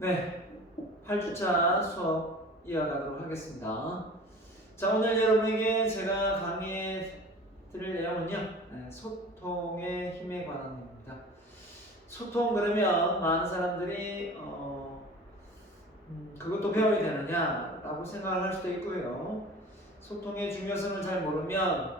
네, 8주차 수업 이어가도록 하겠습니다. 자, 오늘 여러분에게 제가 강의해 드릴 내용은요, 소통의 힘에 관한 내용입니다. 소통 그러면 많은 사람들이 그것도 배워야 되느냐라고 생각을 할 수도 있고요. 소통의 중요성을 잘 모르면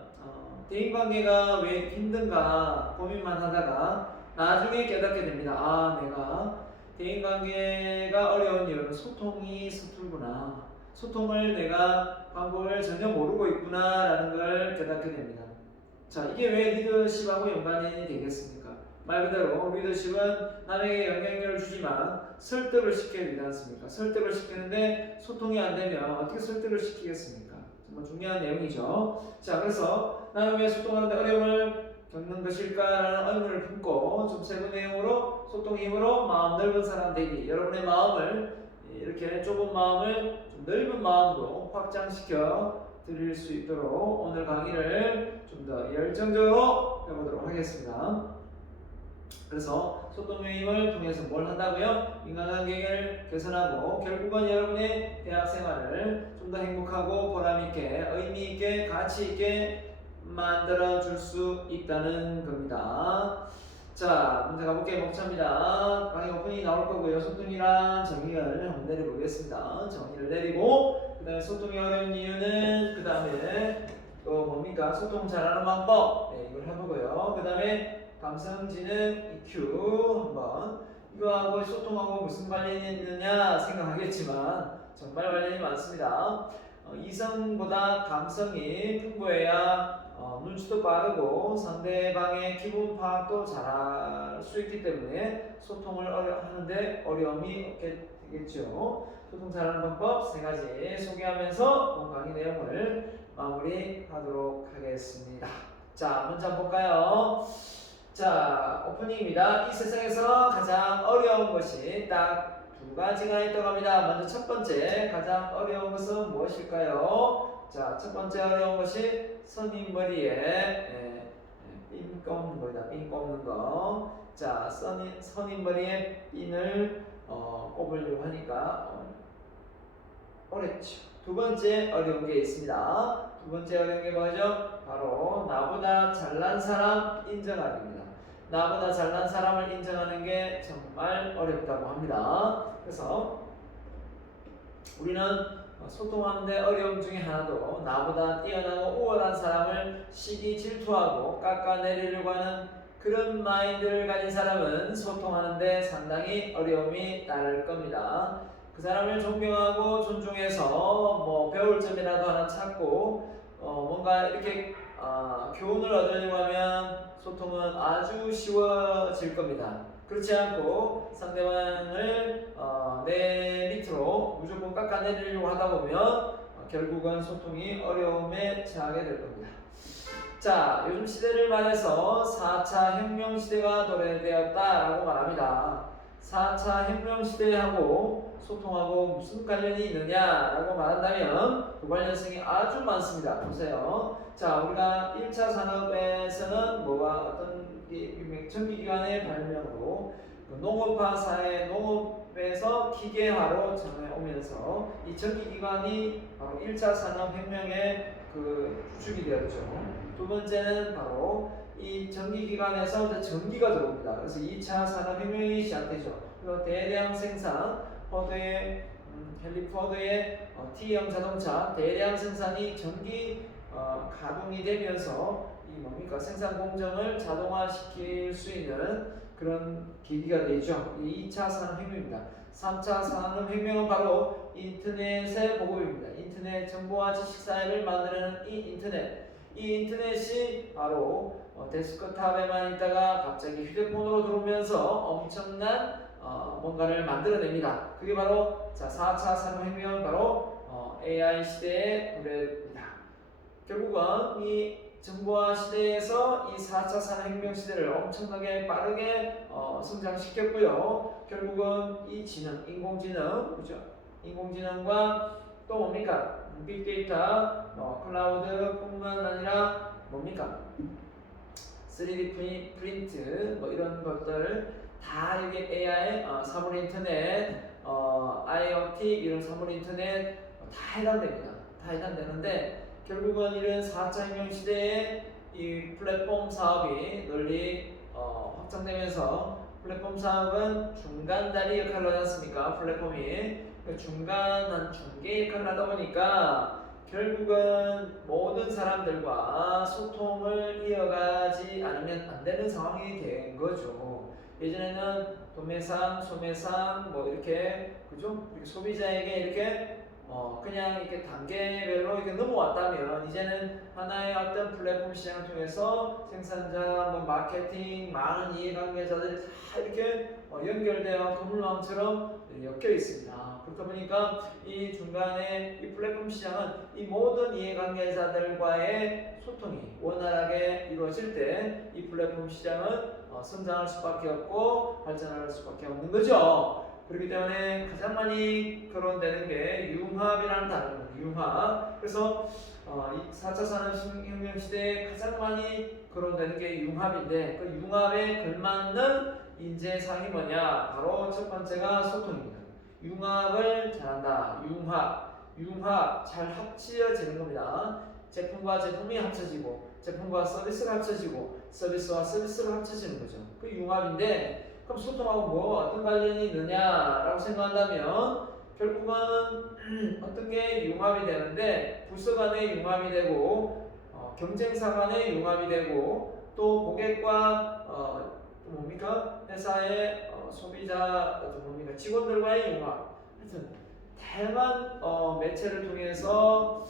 대인관계가 왜 힘든가 고민만 하다가 나중에 깨닫게 됩니다. 아, 내가 대인관계가 어려운 이유는 소통이 서툴구나. 소통을 내가 방법을 전혀 모르고 있구나라는 걸 깨닫게 됩니다. 자, 이게 왜 리더십하고 연관이 되겠습니까? 말 그대로 리더십은 남에게 영향력을 주지만 설득을 시켜야 되지 않습니까? 설득을 시키는데 소통이 안 되면 어떻게 설득을 시키겠습니까? 정말 중요한 내용이죠. 자, 그래서 나는 왜 소통하는데 어려움을 겪는 것일까라는 의문을 품고 좀 세부 내용으로 소통의 힘으로 마음 넓은 사람 되기, 여러분의 마음을 이렇게 좁은 마음을 좀 넓은 마음으로 확장시켜 드릴 수 있도록 오늘 강의를 좀 더 열정적으로 해보도록 하겠습니다. 그래서 소통의 힘을 통해서 뭘 한다고요? 인간관계를 개선하고 결국은 여러분의 대학생활을 좀 더 행복하고 보람있게 의미있게 가치있게 만들어줄 수 있다는 겁니다. 자, 문제 가볼게요. 목차입니다. 강의 오픈이 나올 거고요. 소통이란 정의를 한번 내려보겠습니다. 정의를 내리고 그 다음에 소통이 어려운 이유는 그 다음에 또 뭡니까? 소통 잘하는 방법 이걸 해보고요. 그 다음에 감성지능 EQ 한번 이거하고 소통하고 무슨 관련이 있느냐 생각하겠지만 정말 관련이 많습니다. 이성보다 감성이 풍부해야 눈치도 빠르고 상대방의 기분 파악도 잘할 수 있기 때문에 소통을 하는데 어려움이 없게 되겠죠. 소통 잘하는 방법 세 가지 소개하면서 강의 내용을 마무리하도록 하겠습니다. 자, 먼저 한번 볼까요? 자, 오프닝입니다. 이 세상에서 가장 어려운 것이 딱 두 가지가 있다고 합니다. 먼저 첫 번째, 가장 어려운 것은 무엇일까요? 자, 첫 번째 어려운 것이 선임머리에 핀 꼽는 거다. 핀 꼽는 거. 자, 선임머리에 핀을 꼽으려고 하니까 어렵죠. 두 번째 어려운 게 있습니다. 두 번째 어려운 게 뭐죠? 바로 나보다 잘난 사람 인정하기입니다. 나보다 잘난 사람을 인정하는 게 정말 어렵다고 합니다. 그래서 우리는 소통하는데 어려움 중에 하나도 나보다 뛰어나고 우월한 사람을 시기 질투하고 깎아내리려고 하는 그런 마인드를 가진 사람은 소통하는데 상당히 어려움이 따를 겁니다. 그 사람을 존경하고 존중해서 배울 점이라도 하나 찾고 뭔가 이렇게 교훈을 얻으려고 하면 소통은 아주 쉬워질 겁니다. 그렇지 않고 상대방을 내 밑으로 무조건 깎아내리려고 하다 보면 결국은 소통이 어려움에 처하게 될 겁니다. 자, 요즘 시대를 말해서 4차 혁명 시대가 도래되었다라고 말합니다. 4차 혁명 시대하고 소통하고 무슨 관련이 있느냐라고 말한다면 그 관련성이 아주 많습니다. 보세요. 자, 우리가 1차 산업에서는 어떤 전기기관의 발명으로 농업화 사회, 농업에서 기계화로 전해오면서 이 전기기관이 바로 1차 산업혁명의 구축이 되었죠. 두 번째는 바로 이 전기기관에서 전기가 들어옵니다. 그래서 2차 산업혁명이 시작되죠. 그리고 대량 생산, 포드의 헨리 포드의 T형 자동차 대량 생산이 전기 가동이 되면서 생산 공정을 자동화시킬 수 있는 그런 계기가 되죠. 이 2차 산업혁명입니다. 3차 산업혁명은 바로 인터넷의 보급입니다. 인터넷 정보와 지식 사회를 만드는 이 인터넷이 바로 데스크탑에만 있다가 갑자기 휴대폰으로 들어오면서 엄청난 뭔가를 만들어냅니다. 그게 바로 4차 산업혁명은 바로 AI 시대의 도래입니다. 결국은 이 정보화 시대에서 이 4차 산업혁명 시대를 엄청나게 빠르게 성장시켰고요. 결국은 이 인공지능, 그죠? 인공지능과 또 뭡니까? 빅데이터, 클라우드뿐만 아니라 3D 프린트 이런 것들 다 이게 AI, 사물 인터넷, IoT 이런 사물 인터넷 다 해당됩니다. 다 해당되는데 결국은 이런 4차 혁명 시대에 이 플랫폼 사업이 널리 확장되면서 플랫폼 사업은 중간다리 역할을 하지 않습니까? 플랫폼이 중간한 중개 역할을 하다 보니까 결국은 모든 사람들과 소통을 이어가지 않으면 안 되는 상황이 된 거죠. 예전에는 도매상, 소매상 뭐 이렇게 그죠? 소비자에게 이렇게 그냥 이렇게 단계별로 이렇게 넘어왔다면 이제는 하나의 어떤 플랫폼 시장을 통해서 생산자, 뭐 마케팅, 많은 이해관계자들이 다 이렇게 연결되어 그물망처럼 엮여 있습니다. 그렇다 보니까 이 중간에 이 플랫폼 시장은 이 모든 이해관계자들과의 소통이 원활하게 이루어질 때 이 플랫폼 시장은 성장할 수밖에 없고 발전할 수밖에 없는 거죠. 그렇기 때문에 가장 많이 거론되는 게 융합이라는 단어입니다. 융합. 그래서 이 4차 산업혁명 시대에 가장 많이 거론되는 게 융합인데 그 융합에 걸맞는 인재상이 뭐냐? 바로 첫 번째가 소통입니다. 융합을 잘한다. 융합 잘 합치어지는 겁니다. 제품과 제품이 합쳐지고 제품과 서비스가 합쳐지고 서비스와 서비스가 합쳐지는 거죠. 그 융합인데 그럼 소통하고 뭐 어떤 관련이 있느냐라고 생각한다면 결국은 어떤 게 융합이 되는데 부서 간의 융합이 되고 경쟁사 간의 융합이 되고 또 고객과 또 뭡니까 회사의 소비자 또 뭡니까 직원들과의 융합. 하여튼 다양한 매체를 통해서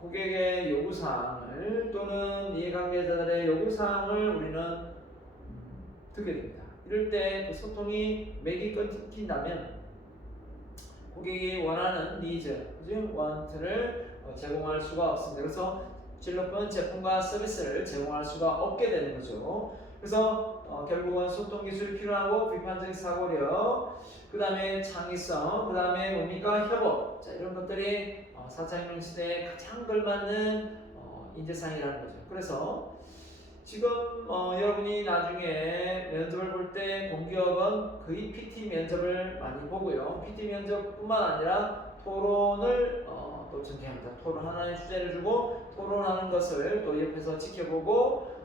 고객의 요구사항을 또는 이해관계자들의 요구사항을 우리는 듣게 됩니다. 이럴 때 그 소통이 맥이 끊긴다면 고객이 원하는 니즈, 원트를 제공할 수가 없습니다. 그래서 질 높은 제품과 서비스를 제공할 수가 없게 되는 거죠. 그래서 결국은 소통 기술이 필요하고 비판적 사고력, 그 다음에 창의성, 그 다음에 뭡니까 협업. 자, 이런 것들이 4차 혁명 시대에 가장 걸맞는 인재상이라는 거죠. 그래서 지금 여러분이 나중에 면접을 볼 때 공기업은 거의 PT 면접을 많이 보고요. PT 면접뿐만 아니라 토론을 또 전개합니다. 토론 하나의 주제를 주고 토론하는 것을 또 옆에서 지켜보고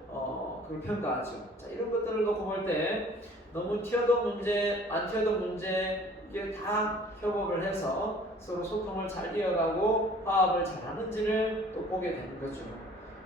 그걸 평가하죠. 자, 이런 것들을 놓고 볼 때 너무 튀어도 문제, 안 튀어도 문제 이게 다 협업을 해서 서로 소통을 잘 이어가고 화합을 잘하는지를 또 보게 되는 거죠.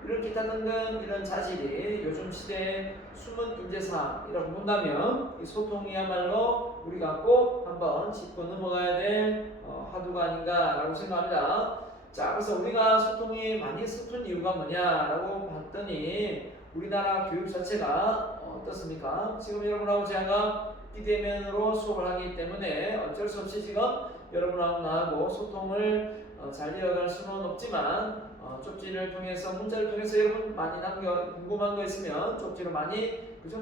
이런 기타 등등 이런 자질이 요즘 시대의 숨은 인재사이라고 본다면 이 소통이야말로 우리가 꼭 한번 짚고 넘어가야 될 화두가 아닌가라고 생각합니다. 자, 그래서 우리가 소통이 많이 서툰 이유가 뭐냐라고 봤더니 우리나라 교육 자체가 어떻습니까? 지금 여러분하고 제가 비대면으로 수업을 하기 때문에 어쩔 수 없이 지금 여러분하고 나하고 소통을 잘 이어갈 수는 없지만 쪽지를 통해서 문자를 통해서 여러분 많이 궁금한 거 있으면 쪽지로 많이 그죠?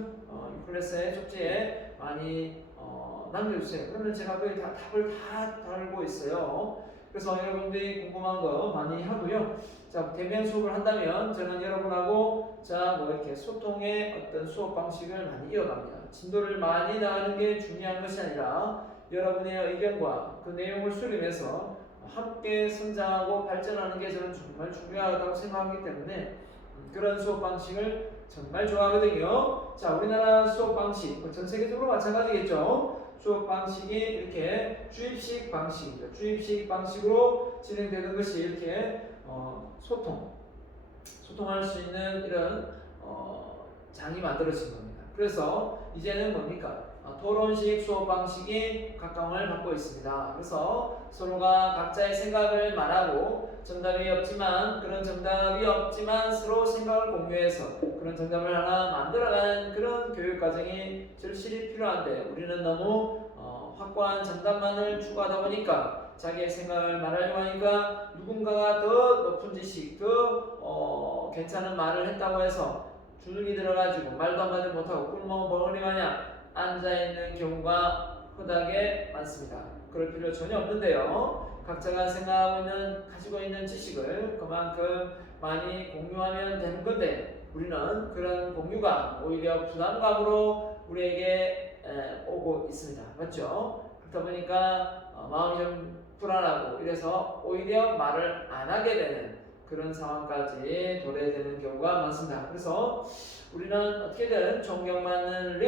유클래스의 쪽지에 많이 남겨주세요. 그러면 제가 거의 다 답을 다 달고 있어요. 그래서 여러분들이 궁금한 거 많이 하고요. 자, 대면 수업을 한다면 저는 여러분하고 뭐 이렇게 소통의 어떤 수업 방식을 많이 이어갑니다. 진도를 많이 나가는 게 중요한 것이 아니라 여러분의 의견과 그 내용을 수렴해서 함께 성장하고 발전하는 게 저는 정말 중요하다고 생각하기 때문에 그런 수업 방식을 정말 좋아하거든요. 자, 우리나라 수업 방식, 전 세계적으로 마찬가지겠죠. 수업 방식이 이렇게 주입식 방식이죠. 주입식 방식으로 진행되는 것이 이렇게 소통할 수 있는 이런 장이 만들어진 겁니다. 그래서 이제는 뭡니까? 토론식 수업 방식이 각광을 받고 있습니다. 그래서 서로가 각자의 생각을 말하고 정답이 없지만 서로 생각을 공유해서 그런 정답을 하나 만들어가는 그런 교육 과정이 절실히 필요한데 우리는 너무 확고한 정답만을 추구하다 보니까 자기의 생각을 말하려고 하니까 누군가가 더 높은 지식, 더 괜찮은 말을 했다고 해서 주눅이 들어가지고 말도 한마디 못하고 꿀먹은 벙어리 마냥 앉아있는 경우가 흔하게 많습니다. 그럴 필요 전혀 없는데요. 각자가 가지고 있는 지식을 그만큼 많이 공유하면 되는 건데 우리는 그런 공유가 오히려 부담감으로 우리에게 오고 있습니다. 맞죠? 그렇다 보니까 마음이 좀 불안하고 이래서 오히려 말을 안 하게 되는 그런 상황까지 도래되는 경우가 많습니다. 그래서 우리는 어떻게든 존경받는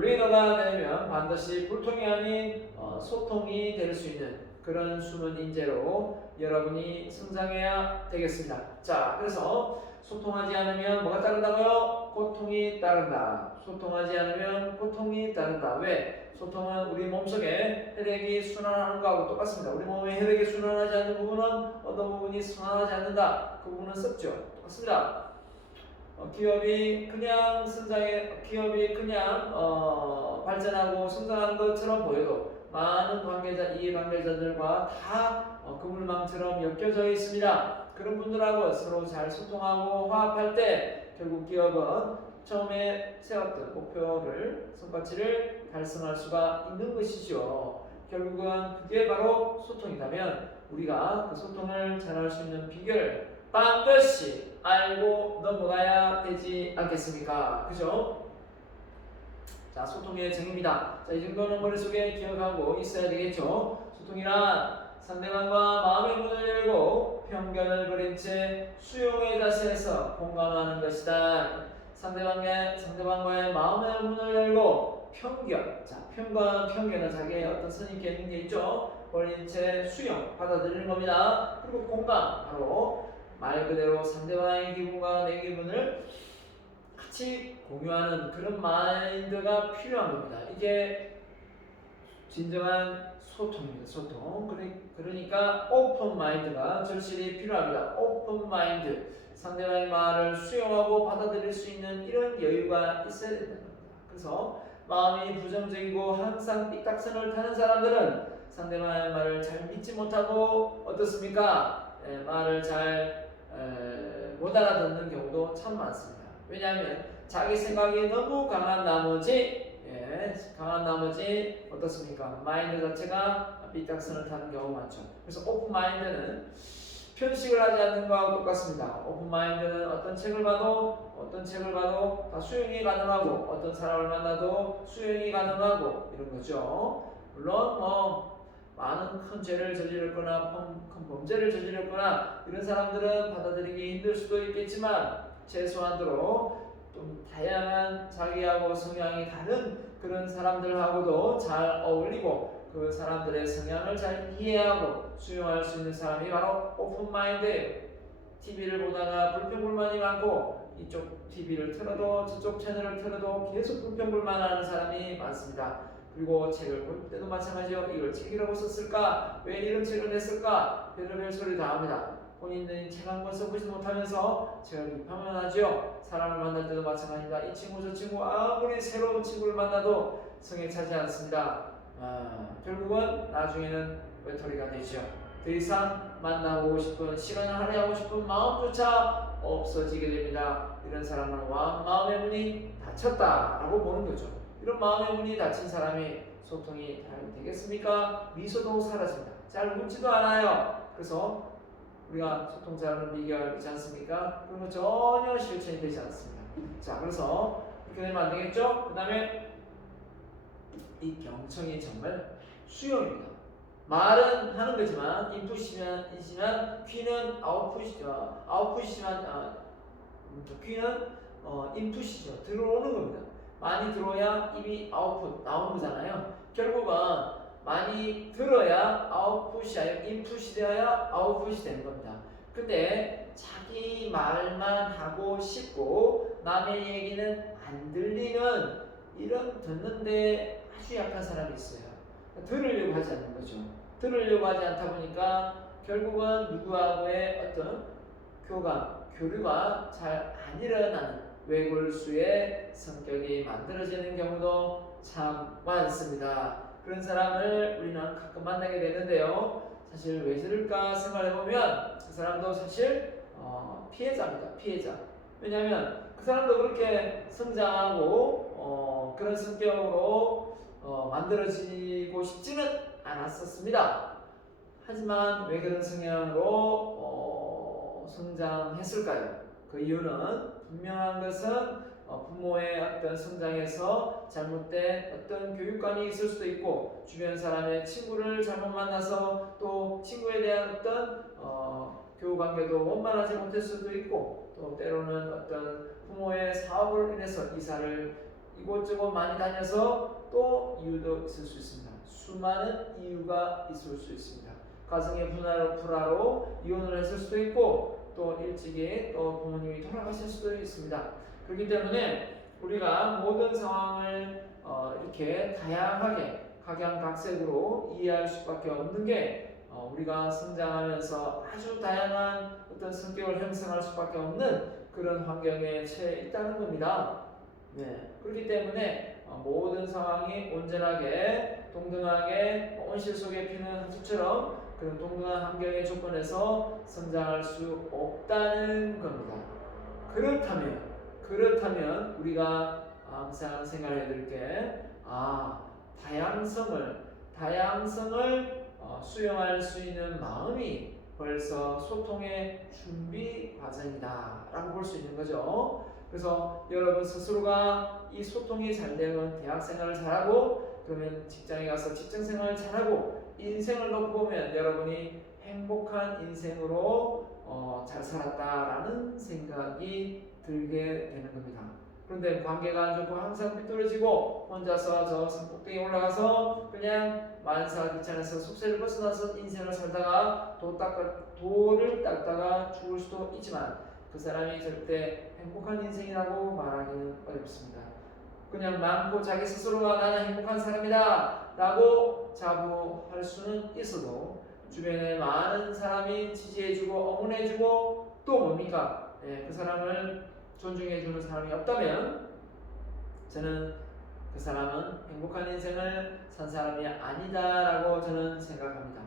리더가 되면 반드시 불통이 아닌 소통이 될 수 있는 그런 숨은 인재로 여러분이 성장해야 되겠습니다. 자, 그래서 소통하지 않으면 뭐가 따른다고요? 고통이 따른다. 소통하지 않으면 고통이 따른다. 왜? 소통은 우리 몸속에 혈액이 순환하는 거하고 똑같습니다. 우리 몸에 혈액이 순환하지 않는 부분은 어떤 부분이 순환하지 않는다. 그 부분은 썩죠. 똑같습니다. 기업이 그냥 발전하고 성장하는 것처럼 보여도 많은 이해관계자들과 다 그물망처럼 엮여져 있습니다. 그런 분들하고 서로 잘 소통하고 화합할 때 결국 기업은 처음에 세웠던 성과치를 달성할 수가 있는 것이죠. 결국은 그게 바로 소통이라면 우리가 그 소통을 잘할 수 있는 비결을 반드시 알고 넘어가야 되지 않겠습니까? 그죠? 자, 소통의 정의입니다. 자, 이 정도는 머릿속에 기억하고 있어야 되겠죠? 소통이란 상대방과 마음의 문을 열고 편견을 버린 채 수용의 자세에서 공감하는 것이다. 상대방과의 마음의 문을 열고 편견은 자기의 어떤 선입견 있는 게 있죠. 버린 채 받아들이는 겁니다. 그리고 공감, 바로 말 그대로 상대방의 기분과 내 기분을 같이 공유하는 그런 마인드가 필요한 겁니다. 이게 진정한 소통입니다. 그러니까 오픈 마인드가 절실히 필요합니다. 오픈 마인드. 상대방의 말을 수용하고 받아들일 수 있는 이런 여유가 있어야 된다는 겁니다. 그래서 마음이 부정적이고 항상 삐딱선을 타는 사람들은 상대방의 말을 잘 믿지 못하고 어떻습니까? 말을 잘 못 알아듣는 경우도 참 많습니다. 왜냐하면 자기 생각이 너무 강한 나머지 어떻습니까? 마인드 자체가 삐딱선을 타는 경우가 많죠. 그래서 오픈 마인드는 편식을 하지 않는 것과 똑같습니다. 오픈 마인드는 어떤 책을 봐도 다 수용이 가능하고 어떤 사람을 만나도 수용이 가능하고 이런 거죠. 물론 많은 큰 죄를 저질렀거나 큰 범죄를 저질렀거나 이런 사람들은 받아들이기 힘들 수도 있겠지만 최소한도로 좀 다양한 자기하고 성향이 다른 그런 사람들하고도 잘 어울리고 그 사람들의 성향을 잘 이해하고 수용할 수 있는 사람이 바로 오픈 마인드예요. TV를 보다가 불평불만이 많고 이쪽 TV를 틀어도 저쪽 채널을 틀어도 계속 불평불만하는 사람이 많습니다. 그리고 책을 볼 때도 마찬가지요. 이걸 책이라고 썼을까? 왜 이런 책을 냈을까? 별의별 소리 다 합니다. 본인들이 책 한 권 써보지 못하면서 책을 비판만 하죠. 사람을 만날 때도 마찬가지입니다. 이 친구 저 친구 아무리 새로운 친구를 만나도 성에 차지 않습니다. 결국은 나중에는 외톨이가 되죠. 더 이상 만나고 싶은 시간을 할애하고 싶은 마음조차 없어지게 됩니다. 이런 사람은 마음의 문이 닫혔다라고 보는 거죠. 이런 마음의 문이 닫힌 사람이 소통이 잘 되겠습니까? 미소도 사라집니다. 잘 웃지도 않아요. 그래서 우리가 소통 잘하는 비결 있지 않습니까? 그런 거 전혀 실천이 되지 않습니다. 자, 그래서 이렇게 되면 안 되겠죠? 그 다음에 이 경청이 정말 수용입니다. 말은 하는 거지만 인풋이지만 귀는 아웃풋이지만 귀는 인풋이죠. 들어오는 겁니다. 많이 들어야 입이 아웃풋 나오는 거잖아요. 결국은 많이 들어야 아웃풋이 아니라 인풋이 되어야 아웃풋이 되는 겁니다. 근데 자기 말만 하고 싶고 남의 얘기는 안 들리는 이런 듣는데 아주 약한 사람이 있어요. 들으려고 하지 않는 거죠. 들으려고 하지 않다 보니까 결국은 누구하고의 어떤 교류가 잘 안 일어나는 외골수의 성격이 만들어지는 경우도 참 많습니다. 그런 사람을 우리는 가끔 만나게 되는데요. 사실 왜 저럴까 생각해보면 그 사람도 사실 피해자입니다. 피해자. 왜냐하면 그 사람도 그렇게 성장하고 그런 성격으로 만들어지고 싶지는 않았었습니다. 하지만 왜 그런 성향으로 성장했을까요? 그 이유는 분명한 것은 부모의 어떤 성장에서 잘못된 어떤 교육관이 있을 수도 있고, 주변 사람의 친구를 잘못 만나서 또 친구에 대한 어떤 교우 관계도 원만하지 못할 수도 있고, 또 때로는 어떤 부모의 사업을 인해서 이사를 이곳저곳 많이 다녀서 또 이유도 있을 수 있습니다. 수많은 이유가 있을 수 있습니다. 가정의 불화로 이혼을 했을 수도 있고, 또 일찍이 또 부모님이 돌아가실 수도 있습니다. 그렇기 때문에 우리가 모든 상황을 이렇게 다양하게 각양각색으로 이해할 수밖에 없는 게 우리가 성장하면서 아주 다양한 어떤 성격을 형성할 수밖에 없는 그런 환경에 처해 있다는 겁니다. 네. 그렇기 때문에 모든 상황이 온전하게 동등하게 온실 속에 피는 하수처럼 그런 동등한 환경의 조건에서 성장할 수 없다는 겁니다. 그렇다면 우리가 항상 생각해야 될 게 다양성을 수용할 수 있는 마음이 벌써 소통의 준비 과정이다 라고 볼 수 있는 거죠. 그래서 여러분 스스로가 이 소통이 잘 되면 대학생활을 잘하고, 그러면 직장에 가서 직장생활을 잘하고, 인생을 놓고 보면 여러분이 행복한 인생으로 잘 살았다라는 생각이 들게 되는 겁니다. 그런데 관계가 안 좋고 항상 삐뚤어지고 혼자서 저 산꼭대기에 올라가서 그냥 만사 귀찮아서 숙세를 벗어나서 인생을 살다가 돌을 닦다가 죽을 수도 있지만, 그 사람이 절대 행복한 인생이라고 말하기는 어렵습니다. 그냥 마음고 자기 스스로가 나는 행복한 사람이다 라고 자부할 수는 있어도 주변에 많은 사람이 지지해주고 응원해주고 또 뭡니까? 그 사람을 존중해주는 사람이 없다면 저는 그 사람은 행복한 인생을 산 사람이 아니다라고 저는 생각합니다.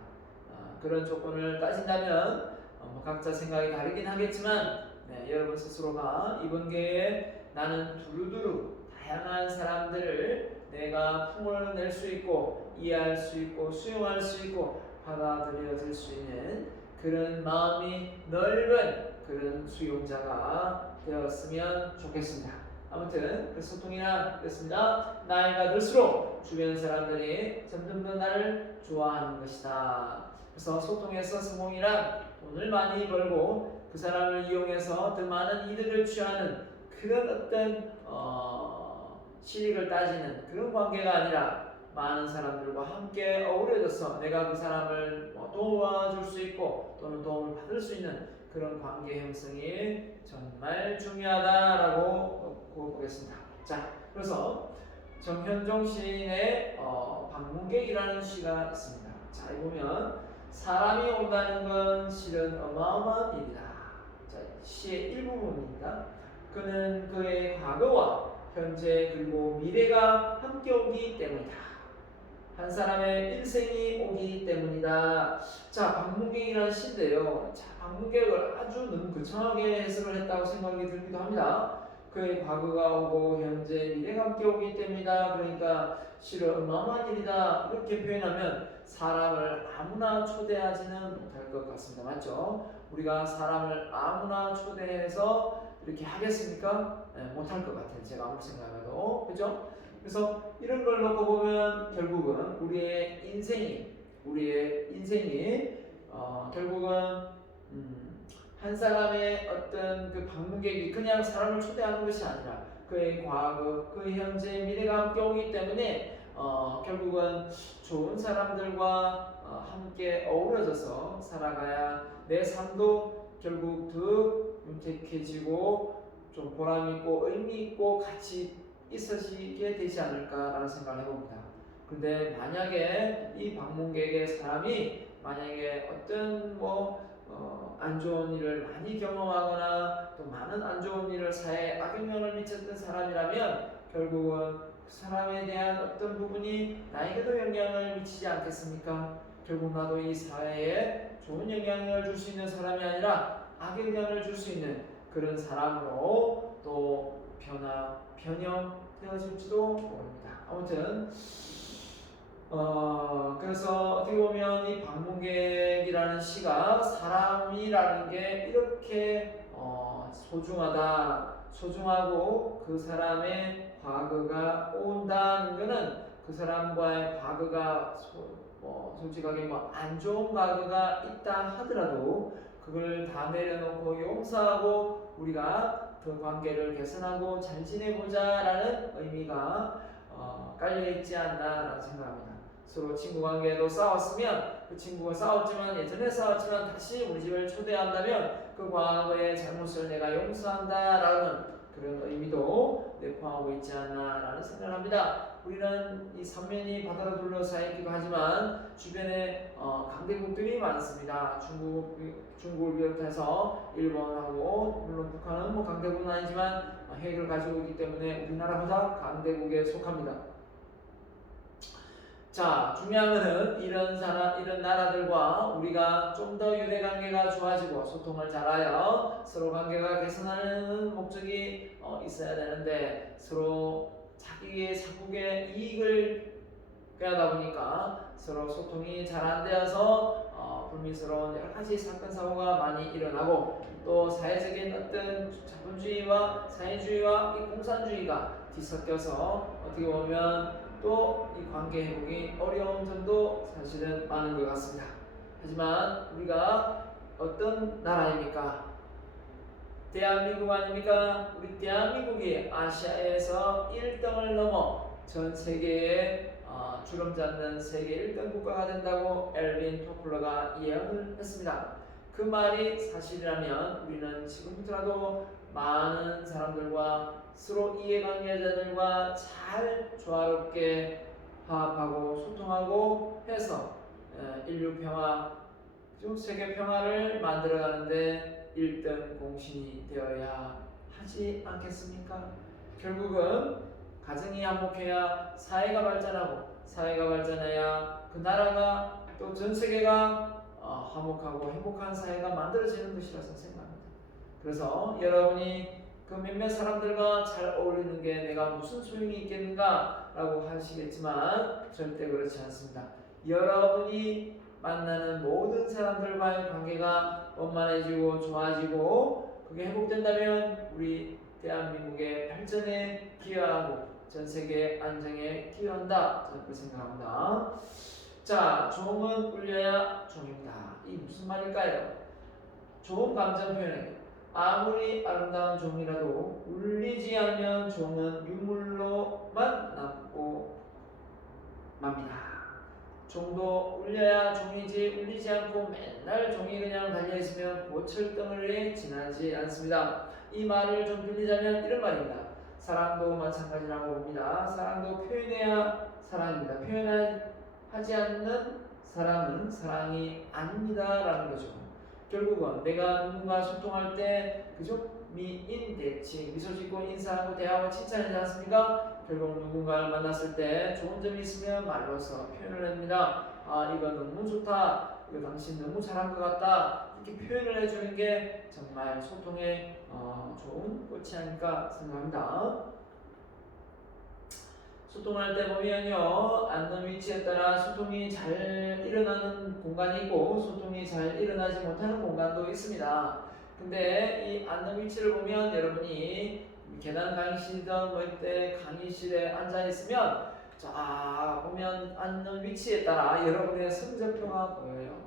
그런 조건을 따진다면 각자 생각이 다르긴 하겠지만, 여러분 스스로가 이번 기회에 나는 두루두루 다양한 사람들을 내가 품을 낼 수 있고 이해할 수 있고 수용할 수 있고 받아들여질 수 있는 그런 마음이 넓은 그런 수용자가 되었으면 좋겠습니다. 아무튼 그 소통이란 그렇습니다. 나이가 들수록 주변 사람들이 점점 더 나를 좋아하는 것이다. 그래서 소통에서 성공이란 돈을 많이 벌고 그 사람을 이용해서 더 많은 이득을 취하는 그런 어떤 실익을 따지는 그런 관계가 아니라, 많은 사람들과 함께 어우러져서 내가 그 사람을 도와줄 수 있고 또는 도움을 받을 수 있는 그런 관계 형성이 정말 중요하다라고 보겠습니다. 자, 그래서 정현종 시인의 방문객이라는 시가 있습니다. 자, 이 보면 사람이 온다는 건 실은 어마어마한 일이다. 자, 시의 일부분입니다. 그는 그의 과거와 현재 그리고 미래가 함께 오기 때문이다. 한 사람의 일생이 오기 때문이다. 자, 방문객이라는 시인데요. 자, 방문객을 아주 너무 거창하게 해석을 했다고 생각이 들기도 합니다. 그의 과거가 오고 현재 미래가 함께 오기 때문이다. 그러니까 실은 어마어마한 일이다. 이렇게 표현하면 사람을 아무나 초대하지는 못할 것 같습니다. 맞죠? 우리가 사람을 아무나 초대해서 이렇게 하겠습니까? 못할 것 같아요. 제가 아무리 생각해도. 그죠? 그래서 이런 걸 놓고 보면 결국은 우리의 인생이 결국은 한 사람의 어떤 그 방문객이 그냥 사람을 초대하는 것이 아니라 그의 과거, 그의 현재, 미래가 함께 오기 때문에 결국은 좋은 사람들과 함께 어우러져서 살아가야 내 삶도 결국 더 윤택해지고 좀 보람있고 의미있고 같이 있어지게 되지 않을까라는 생각을 해봅니다. 그런데 만약에 이 방문객의 사람이 만약에 어떤 안 좋은 일을 많이 경험하거나 또 많은 안 좋은 일을 사회에 악영향을 미쳤던 사람이라면 결국은 그 사람에 대한 어떤 부분이 나에게도 영향을 미치지 않겠습니까? 결국 나도 이 사회에 좋은 영향을 줄 수 있는 사람이 아니라 악영향을 줄 수 있는 그런 사람으로 또 변형되어질지도 모릅니다. 아무튼 그래서 어떻게 보면 이 방문객이라는 시가 사람이라는 게 이렇게 소중하고 그 사람의 과거가 온다는 것은 그 사람과의 과거가 솔직하게 안 좋은 과거가 있다 하더라도 그걸 다 내려놓고 용서하고 우리가 그 관계를 개선하고 잘 지내보자라는 의미가 깔려있지 않나라는 생각합니다. 서로 친구 관계도 싸웠으면 그 친구가 예전에 싸웠지만 다시 우리 집을 초대한다면 그 과거의 잘못을 내가 용서한다라는 그런 의미도 내포하고 있지 않나라는 생각을 합니다. 우리는 이 삼면이 바다로 둘러싸여 있기도 하지만 주변에 강대국들이 많습니다. 중국을 비롯해서 일본하고 물론 북한은 강대국은 아니지만 핵을 가지고 있기 때문에 우리나라보다 강대국에 속합니다. 자, 중요한 것은 이런 나라들과 우리가 좀 더 유대 관계가 좋아지고 소통을 잘하여 서로 관계가 개선하는 목적이 있어야 되는데 서로 자기의 자국의 이익을 꾀하다 보니까 서로 소통이 잘 안 되어서 불미스러운 여러 가지 사건 사고가 많이 일어나고 또 사회적인 어떤 자본주의와 사회주의와 이 공산주의가 뒤섞여서 어떻게 보면 또 이 관계 회복이 어려운 점도 사실은 많은 것 같습니다. 하지만 우리가 어떤 나라입니까? 대한민국 아닙니까? 우리 대한민국이 아시아에서 1등을 넘어 전 세계에 주름잡는 세계 1등 국가가 된다고 엘빈 토플러가 예언을 했습니다. 그 말이 사실이라면 우리는 지금부터라도 많은 사람들과 서로 이해관계자들과 잘 조화롭게 화합하고 소통하고 해서 인류 평화, 세계 평화를 만들어가는데 1등 공신이 되어야 하지 않겠습니까? 결국은 가정이 한복해야 사회가 발전하고 사회가 발전해야 그 나라가 또 전 세계가 화목하고 행복한 사회가 만들어지는 것이라서 생각합니다. 그래서 여러분이 그 몇몇 사람들과 잘 어울리는 게 내가 무슨 소용이 있겠는가 라고 하시겠지만 절대 그렇지 않습니다. 여러분이 만나는 모든 사람들과의 관계가 원만해지고 좋아지고 그게 회복된다면 우리 대한민국의 발전에 기여하고 전 세계 안정에 기여한다 저는 그렇게 생각합니다. 자, 종은 울려야 종입니다. 이 무슨 말일까요? 좋은 감정 표현이에요. 아무리 아름다운 종이라도 울리지 않으면 종은 유물로만 남고 맙니다. 종도 울려야 종이지 울리지 않고 맨날 종이 그냥 달려있으면 고철덩어리에 지나지 않습니다. 이 말을 좀 빌리자면 이런 말입니다. 사랑도 마찬가지라고 봅니다. 사랑도 표현해야 사랑입니다. 표현하지 않는 사랑은 사랑이 아닙니다 라는 거죠. 결국은 내가 누군가 소통할 때 그죠? 미인 대칭 미소 짓고 인사하고 대하고 칭찬하지 않습니까? 결국 누군가를 만났을 때 좋은 점이 있으면 말로써 표현을 합니다. 이거 너무 좋다. 이거 당신 너무 잘한 것 같다. 이렇게 표현을 해주는 게 정말 소통에 좋은 꽃이 아닐까 생각합니다. 소통할 때 보면요, 앉는 위치에 따라 소통이 잘 일어나는 공간이 있고 소통이 잘 일어나지 못하는 공간도 있습니다. 근데 이 앉는 위치를 보면 여러분이 계단 강의실이든 이때 강의실에 앉아 있으면 자 보면 앉는 위치에 따라 여러분의 성적표가 보여요.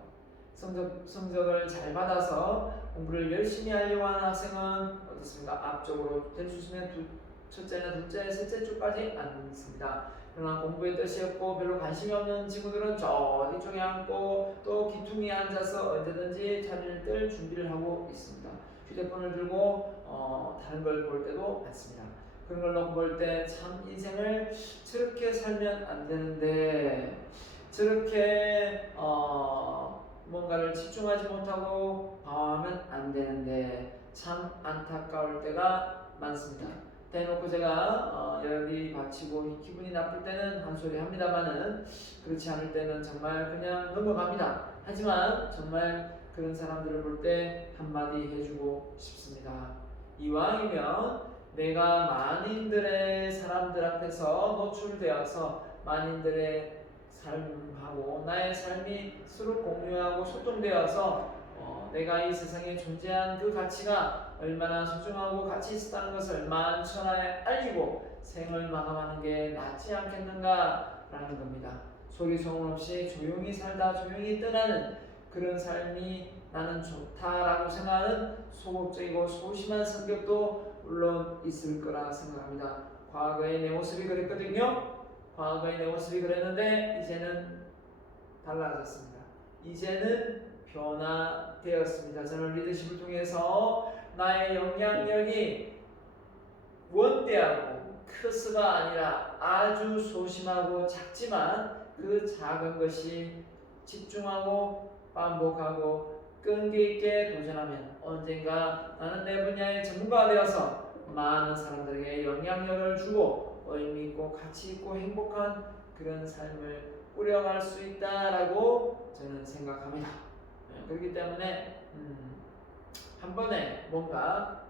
성적을 잘 받아서 공부를 열심히 하려고 하는 학생은 어떻습니까? 앞쪽으로 대주시면 첫째나 둘째, 셋째 줄까지 앉습니다. 그러나 공부에 뜻이 없고 별로 관심이 없는 친구들은 저 뒤쪽에 앉고 또 기퉁이에 앉아서 언제든지 자리를 뜰 준비를 하고 있습니다. 휴대폰을 들고 다른 걸 볼 때도 많습니다. 그런 걸 놓고 볼 때 참 인생을 저렇게 살면 안 되는데 저렇게 뭔가를 집중하지 못하고 방황하면 안 되는데 참 안타까울 때가 많습니다. 대놓고 제가 열이 받치고 기분이 나쁠 때는 한 소리 합니다만은 그렇지 않을 때는 정말 그냥 넘어갑니다. 하지만 정말 그런 사람들을 볼 때 한마디 해주고 싶습니다. 이왕이면 내가 만인들의 사람들 앞에서 노출되어서 만인들의 삶하고 나의 삶이 서로 공유하고 소통되어서 내가 이 세상에 존재한 그 가치가 얼마나 소중하고 가치 있었다는 것을 만천하에 알리고 생을 마감하는 게 낫지 않겠는가라는 겁니다. 소리 소문 없이 조용히 살다 조용히 떠나는 그런 삶이 나는 좋다라고 생각하는 소극적이고 소심한 성격도 물론 있을 거라 생각합니다. 과거에 내 모습이 그랬거든요. 과거에 내 모습이 그랬는데 이제는 달라졌습니다. 이제는 변화되었습니다. 저는 리더십을 통해서 나의 영향력이 원대하고 크스가 아니라 아주 소심하고 작지만 그 작은 것이 집중하고 반복하고 끈기 있게 도전하면 언젠가 나는 내 분야의 전문가가 되어서 많은 사람들에게 영향력을 주고 의미 있고 가치 있고 행복한 그런 삶을 꾸려갈 수 있다라고 저는 생각합니다. 그렇기 때문에 한 번에 뭔가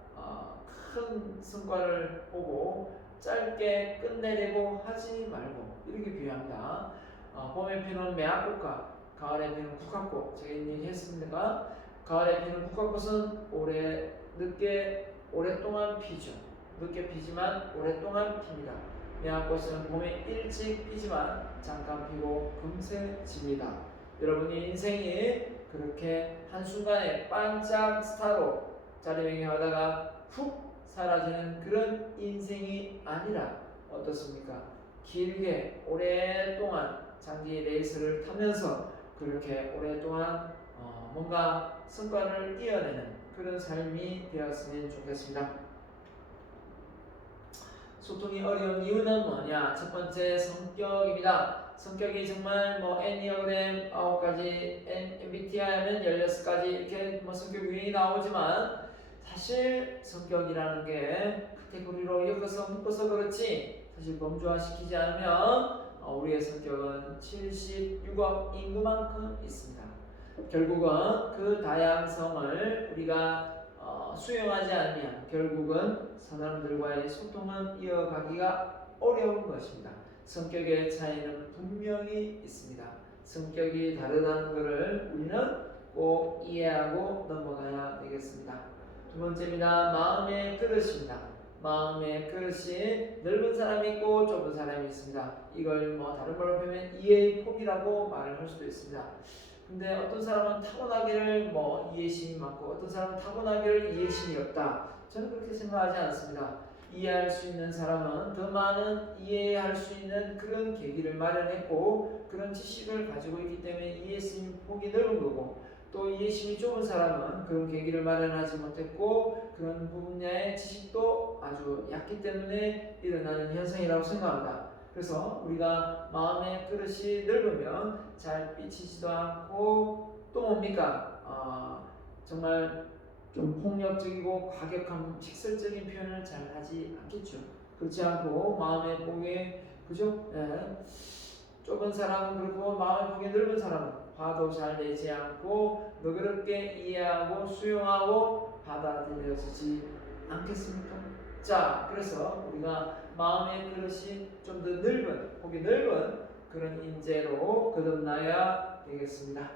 큰 성과를 보고 짧게 끝내려고 하지 말고 이렇게 비유합니다. 봄에 피는 매화꽃과 가을에 피는 국화꽃, 제가 얘기했습니까? 가을에 피는 국화꽃은 오랫동안 피죠. 늦게 피지만 오랫동안 핍니다. 매화꽃은 봄에 일찍 피지만 잠깐 피고 금세 집니다. 여러분의 인생이 그렇게 한순간에 반짝 스타로 자리매김하다가 훅 사라지는 그런 인생이 아니라 어떻습니까? 길게 오랫동안 장기 레이스를 타면서 그렇게 오랫동안 뭔가 성과를 이어내는 그런 삶이 되었으면 좋겠습니다. 소통이 어려운 이유는 뭐냐? 첫 번째 성격입니다. 성격이 정말 애니어그램 9가지, MBTI 하면 16가지 이렇게 성격 유형이 나오지만 사실 성격이라는 게 카테고리로 묶어서 그렇지 사실 범주화시키지 않으면 우리의 성격은 76억 인구만큼 있습니다. 결국은 그 다양성을 우리가 수용하지 않으면 결국은 사람들과의 소통은 이어가기가 어려운 것입니다. 성격의 차이는 분명히 있습니다. 성격이 다르다는 것을 우리는 꼭 이해하고 넘어가야 되겠습니다. 두 번째입니다. 마음의 그릇입니다. 마음의 그릇이 넓은 사람이 있고 좁은 사람이 있습니다. 이걸 다른 말로 표현하면 이해의 폭이라고 말을 할 수도 있습니다. 근데 어떤 사람은 타고나기를 이해심이 많고 어떤 사람은 타고나기를 이해심이 없다. 저는 그렇게 생각하지 않습니다. 이해할 수 있는 사람은 더 많은 이해할 수 있는 그런 계기를 마련했고 그런 지식을 가지고 있기 때문에 이해심이 폭이 넓은 거고 또 이해심이 좁은 사람은 그런 계기를 마련하지 못했고 그런 분야의 지식도 아주 얕기 때문에 일어나는 현상이라고 생각합니다. 그래서 우리가 마음의 그릇이 넓으면 잘 삐치지도 않고 또 뭡니까? 정말 좀 폭력적이고 과격한 직설적인 표현을 잘 하지 않겠죠. 그렇지 않고 마음의 폭이 그죠? 좁은 사람은 그렇고 마음의 폭이 넓은 사람은 화도 잘 내지 않고 너그럽게 이해하고 수용하고 받아들여지지 않겠습니까? 자, 그래서 우리가 마음의 그릇이 좀 더 넓은, 폭이 넓은 그런 인재로 거듭나야 되겠습니다.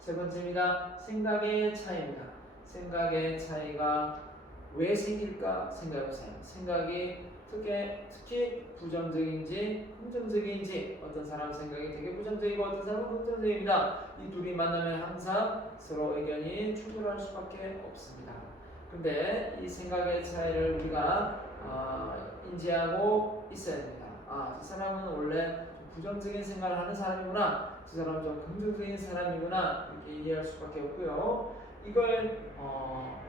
세 번째입니다. 생각의 차이입니다. 생각의 차이가 왜 생길까 생각해보세요. 생각이 특히 부정적인지 긍정적인지 어떤 사람 생각이 되게 부정적이고 어떤 사람은 긍정적입니다. 이 둘이 만나면 항상 서로 의견이 충돌할 수밖에 없습니다. 근데 이 생각의 차이를 우리가 인지하고 있어야 됩니다. 저 사람은 원래 부정적인 생각을 하는 사람이구나, 저 사람은 좀 긍정적인 사람이구나 이렇게 이해할 수밖에 없고요. 이걸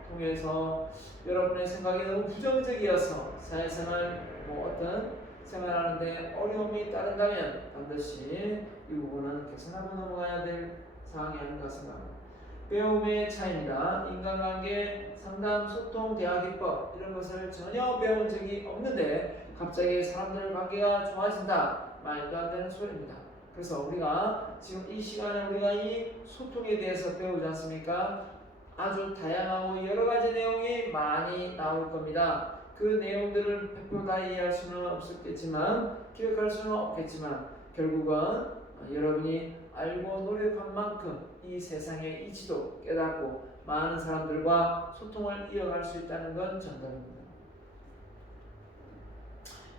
통해서 여러분의 생각이 너무 부정적이어서 사회생활 어떤 생활하는데 어려움이 따른다면 반드시 이 부분은 개선하고 넘어가야 될 사항이 아닌가 생각합니다. 배움의 차이입니다. 인간관계, 상담, 소통, 대화 기법 이런 것을 전혀 배운 적이 없는데 갑자기 사람들 관계가 좋아진다. 말도 안 되는 소리입니다. 그래서 우리가 지금 이 시간에 우리가 이 소통에 대해서 배우지 않습니까? 아주 다양하고 여러 가지 내용이 많이 나올 겁니다. 그 내용들을 100% 다 이해할 수는 없겠지만 기억할 수는 없겠지만 결국은 여러분이 알고 노력한 만큼 이 세상의 이치도 깨닫고 많은 사람들과 소통을 이어갈 수 있다는 건 정답입니다.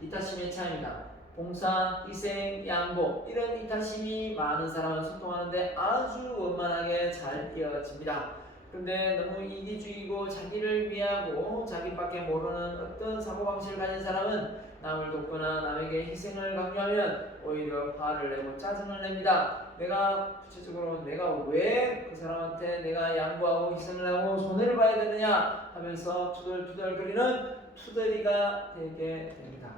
이타심의 차이입니다. 봉사, 희생, 양보 이런 이타심이 많은 사람을 소통하는데 아주 원만하게 잘 이어집니다. 근데 너무 이기주의고 자기를 위하고 자기밖에 모르는 어떤 사고방식을 가진 사람은 남을 돕거나 남에게 희생을 강요하면 오히려 화를 내고 짜증을 냅니다. 내가 구체적으로 내가 왜 그 사람한테 내가 양보하고 희생을 하고 손해를 봐야 되느냐 하면서 투덜투덜거리는 투덜이가 되게 됩니다.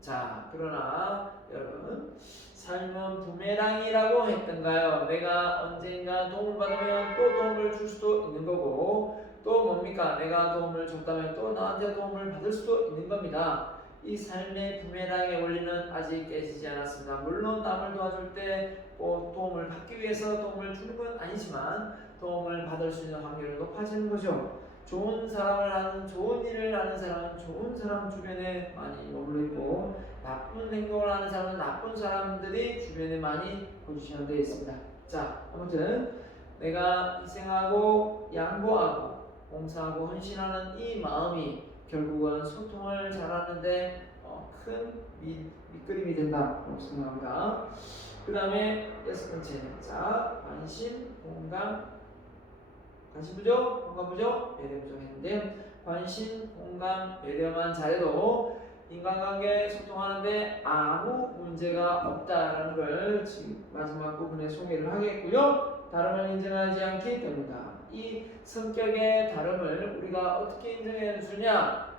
자, 그러나 여러분, 삶은 부메랑이라고 했던가요? 내가 언젠가 도움을 받으면 또 도움을 줄 수도 있는 거고, 또 뭡니까? 내가 도움을 줬다면 또 나한테 도움을 받을 수도 있는 겁니다. 이 삶의 부메랑의 원리는 아직 깨지지 않았습니다. 물론 남을 도와줄 때 꼭 도움을 받기 위해서 도움을 주는 건 아니지만 도움을 받을 수 있는 확률이 높아지는 거죠. 좋은 사람을 하는, 좋은 일을 하는 사람은 좋은 사람 주변에 많이 머물러 있고, 나쁜 행동을 하는 사람은 나쁜 사람들이 주변에 많이 포지션되어 있습니다. 자, 아무튼 내가 희생하고 양보하고 봉사하고 헌신하는 이 마음이 결국은 소통을 잘하는데 큰 밑그림이 된다고 생각합니다. 그 다음에 6번째, 자, 관심, 공감, 관심 부족, 공감 부족, 배려 부족했는데요. 관심, 공감, 배려만 잘해도 인간관계 소통하는데 아무 문제가 없다라는 걸 지금 마지막 부분에 소개를 하겠고요. 다름을 인정하지 않기 때문이다. 이 성격의 다름을 우리가 어떻게 인정해 주냐?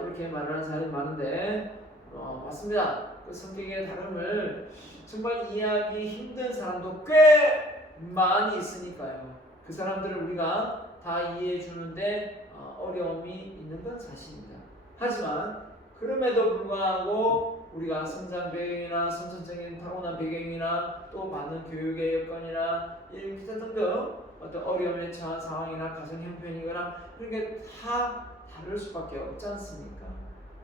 이렇게 말하는 사람이 많은데 맞습니다. 그 성격의 다름을 정말 이해하기 힘든 사람도 꽤 많이 있으니까요. 그 사람들을 우리가 다 이해해 주는데 어려움이 있는 건 사실입니다. 하지만 그럼에도 불구하고 우리가 성장 배경이나 선천적인 타고난 배경이나 또 받는 교육의 여건이나 기타 등등 어떤 어려움에 처한 상황이나 가정 형편이거나 그런 게 다 다를 수밖에 없지 않습니까?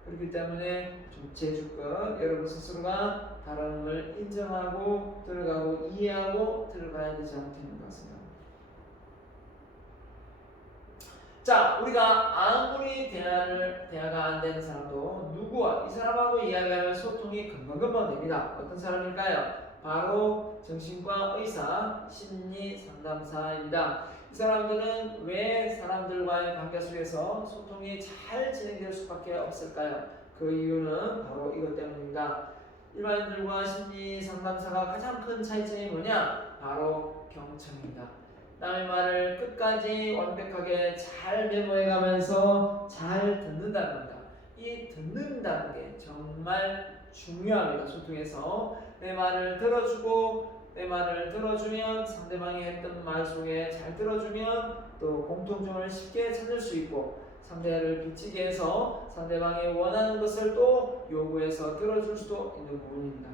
그렇기 때문에 좀 제주껏 여러분 스스로가 다름을 인정하고 들어가고 이해하고 들어가야 되지 않겠는가 생각합니다. 자, 우리가 아무리 대화가 안 되는 사람도 누구와 이 사람하고 이야기하면 소통이 금방금방 됩니다. 어떤 사람일까요? 바로 정신과 의사, 심리 상담사입니다. 이 사람들은 왜 사람들과의 관계 속에서 소통이 잘 진행될 수밖에 없을까요? 그 이유는 바로 이것 때문입니다. 일반인들과 심리 상담사가 가장 큰 차이점이 뭐냐? 바로 경청입니다. 남의 말을 끝까지 완벽하게 잘 메모해가면서 잘 듣는다는 겁니다. 이 듣는다는 게 정말 중요합니다. 소통에서 내 말을 들어주고 내 말을 들어주면 상대방이 했던 말 속에 잘 들어주면 또 공통점을 쉽게 찾을 수 있고 상대를 비치게 해서 상대방이 원하는 것을 또 요구해서 들어줄 수도 있는 부분입니다.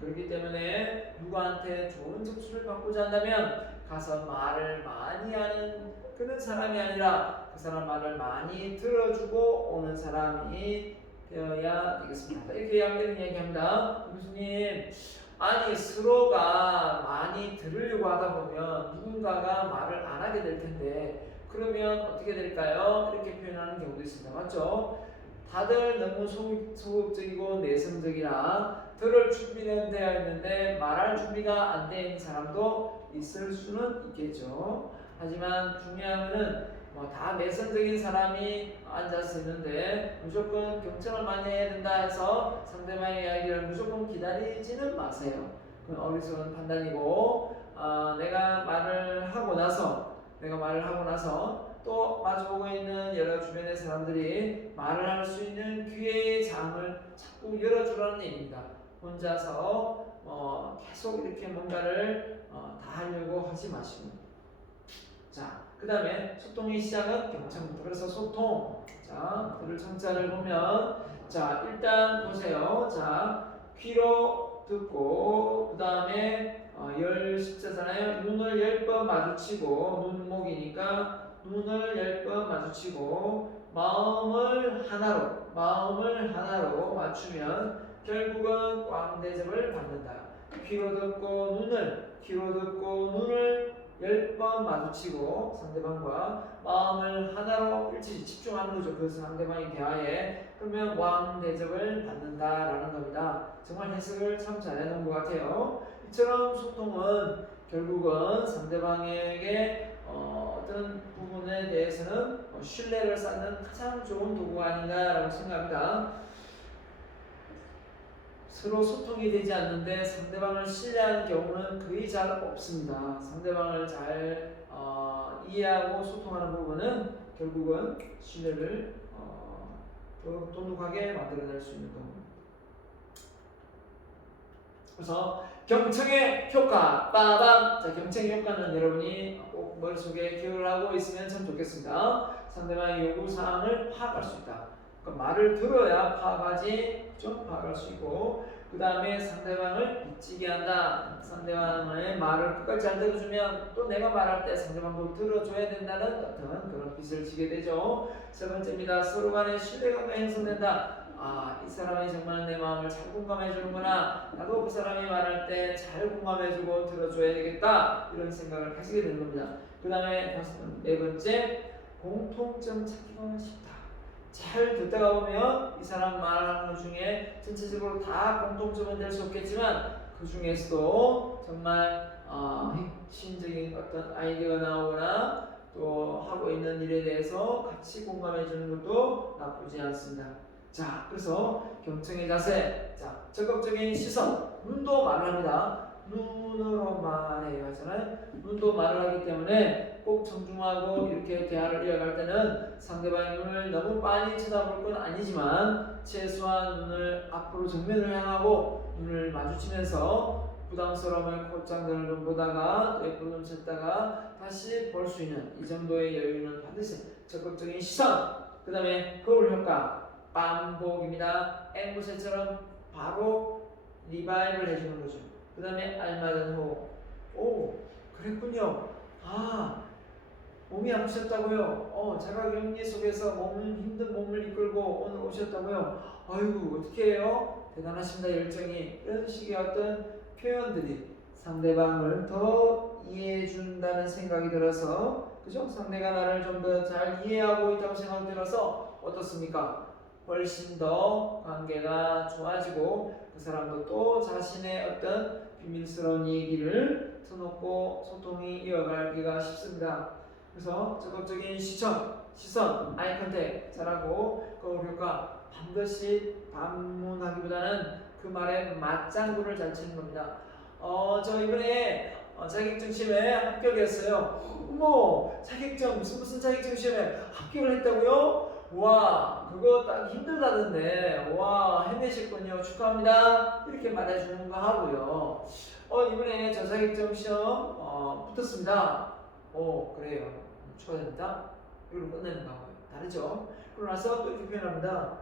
그렇기 때문에 누구한테 좋은 접수를 받고자 한다면 가서 말을 많이 하는 그런 사람이 아니라 그 사람 말을 많이 들어주고 오는 사람이 되어야 되겠습니다. 이렇게 이런 얘기합니다. 교수님, 아니 서로가 많이 들으려고 하다 보면 누군가가 말을 안 하게 될 텐데 그러면 어떻게 될까요? 이렇게 표현하는 경우도 있습니다. 맞죠? 다들 너무 소극적이고 내성적이라 들을 준비는 되어 있는데 말할 준비가 안 된 사람도 있을 수는 있겠죠. 하지만 중요한 것은 다 내성적인 사람이 앉아서 있는데 무조건 경청을 많이 해야 된다 해서 상대방의 이야기를 무조건 기다리지는 마세요. 그건 어리석은 판단이고 내가 말을 하고 나서 또 마주보고 있는 여러 주변의 사람들이 말을 할 수 있는 기회의 장을 자꾸 열어주라는 얘기입니다. 혼자서 계속 이렇게 뭔가를 다 하려고 하지 마시고. 자, 그 다음에 소통의 시작은 경청부터. 그래서 소통. 자, 들을 청자를 보면 자, 일단 보세요. 자, 귀로 듣고 그 다음에 열 십자잖아요. 눈을 10번 마주치고 눈목이니까 눈을 10번 마주치고 마음을 하나로 맞추면 결국은 꽝대접을 받는다. 귀로 듣고 눈을 10번 마주치고 상대방과 마음을 하나로 일치히 집중하는 거죠. 그 상대방의 대화에. 그러면 왕대접을 받는다라는 겁니다. 정말 해석을 참 잘해놓은 것 같아요. 이처럼 소통은 결국은 상대방에게 어떤 부분에 대해서는 신뢰를 쌓는 가장 좋은 도구가 아닌가라고 생각합니다. 서로 소통이 되지 않는데 상대방을 신뢰하는 경우는 거의 잘 없습니다. 상대방을 잘 이해하고 소통하는 부분은 결국은 신뢰를 더 돈독하게 만들어낼 수 있는 겁니다. 그래서 경청의 효과 빠밤. 자, 경청의 효과는 여러분이 꼭 머릿속에 기억을 하고 있으면 참 좋겠습니다. 상대방의 요구사항을 파악할 수 있다. 그러니까 말을 들어야 파악하지, 좀 파악할 수 있고, 그 다음에 상대방을 미치게 한다. 상대방의 말을 끝까지 안 들어주면 또 내가 말할 때 상대방도 들어줘야 된다는 어떤 그런 빚을 지게 되죠. 세 번째입니다. 서로 간의 신뢰감이 형성된다. 이 사람이 정말 내 마음을 잘 공감해 주는구나. 나도 그 사람이 말할 때 잘 공감해 주고 들어줘야 되겠다. 이런 생각을 가지게 되는 겁니다. 그 다음에 네 번째, 공통점 찾기가 쉽다. 잘 듣다가 보면 이 사람 말하는 것 중에 전체적으로 다 공통점은 될 수 없겠지만 그 중에서도 정말 핵심적인 어떤 아이디어가 나오거나 또 하고 있는 일에 대해서 같이 공감해 주는 것도 나쁘지 않습니다. 자, 그래서 경청의 자세, 자, 적극적인 시선, 눈도 말을 합니다. 눈으로 말해요 하잖아요. 눈도 말을 하기 때문에 꼭 정중하고 이렇게 대화를 이어갈 때는 상대방의 눈을 너무 빤히 쳐다볼 건 아니지만 최소한 눈을 앞으로 정면을 향하고 눈을 마주치면서 부담스러움을 곧장들을 좀 보다가 또 옆으로 좀 쳤다가 다시 볼 수 있는 이 정도의 여유는 반드시 적극적인 시선, 그 다음에 거울 효과, 반복입니다. 앵무새처럼 바로 리바이브를 해주는 거죠. 그 다음에 알맞은 호흡. 오, 그랬군요. 몸이 아프셨다고요? 자가격리 속에서 힘든 몸을 이끌고 오늘 오셨다고요? 아이고, 어떻게 해요? 대단하십니다, 열정이. 이런 식의 어떤 표현들이 상대방을 더 이해해 준다는 생각이 들어서, 그죠? 상대가 나를 좀 더 잘 이해하고 있다고 생각이 들어서 어떻습니까? 훨씬 더 관계가 좋아지고 그 사람도 또 자신의 어떤 비밀스러운 얘기를 터놓고 소통이 이어가기가 쉽습니다. 그래서 적극적인 시선, 아이 컨택 잘하고 거울 효과, 반드시 반문하기보다는 그 말에 맞장구를 잘 치는 겁니다. 저 이번에 자격증 시험에 합격했어요. 어머, 자격증 무슨 자격증 시험에 합격을 했다고요? 와, 그거 딱 힘들다던데. 와, 해내셨군요. 축하합니다. 이렇게 말해주는 거 하고요. 이번에 저 자격증 시험 붙었습니다. 그래요. 축하드립니다. 이걸로 끝내는 거고요. 다르죠? 그러고 나서 또 이렇게 표현합니다.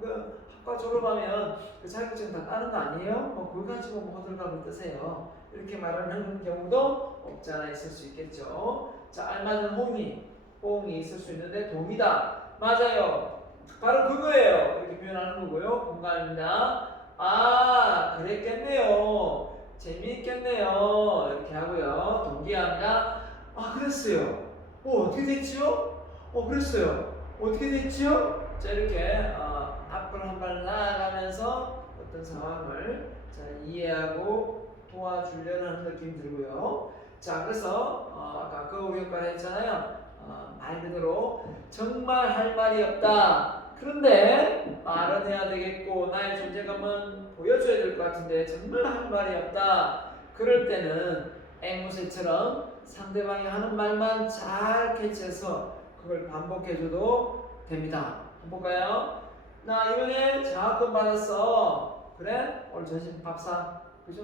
그 학과 졸업하면 그 자격증 다 따는 거 아니에요? 그거 가지고 뭐 호들갑을 뜨세요. 이렇게 말하는 경우도 없지 않아 있을 수 있겠죠. 자, 알맞은 호응이 있을 수 있는데 동의다. 맞아요. 바로 그거예요. 이렇게 표현하는 거고요. 공감입니다. 그랬겠네요. 재미있겠네요. 이렇게 하고요. 동기합니다. 그랬어요. 어떻게 됐지요? 그랬어요. 어떻게 됐지요? 자, 이렇게 앞으로 한 발 나아가면서 어떤 상황을 잘 이해하고 도와주려는 하는 느낌이 들고요. 자, 그래서 아까 거울 효과를 했잖아요. 말 그대로 정말 할 말이 없다. 그런데 말은 해야 되겠고 나의 존재감은 보여줘야 될 것 같은데 정말 할 말이 없다. 그럴 때는 앵무새처럼 상대방이 하는 말만 잘 캐치해서 그걸 반복해줘도 됩니다. 한번 볼까요? 나 이번에 장학금 받았어. 그래? 오늘 점심 밥 사. 그죠?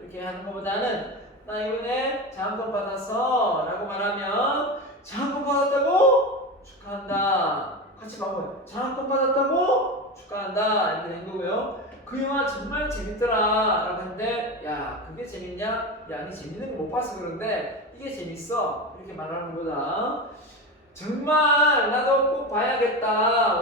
이렇게 하는 것보다는 나 이번에 장학금 받았어 라고 말하면 장학금 받았다고? 축하한다. 같이 봐봐요. 장학금 받았다고? 축하한다. 이렇게 된 거고요. 그 영화 정말 재밌더라 라고 하는데 야, 그게 재밌냐? 야, 니 재밌는 거 못 봐서 그런데 이게 재밌어. 이렇게 말하는 것보다 정말 나도 꼭 봐야겠다.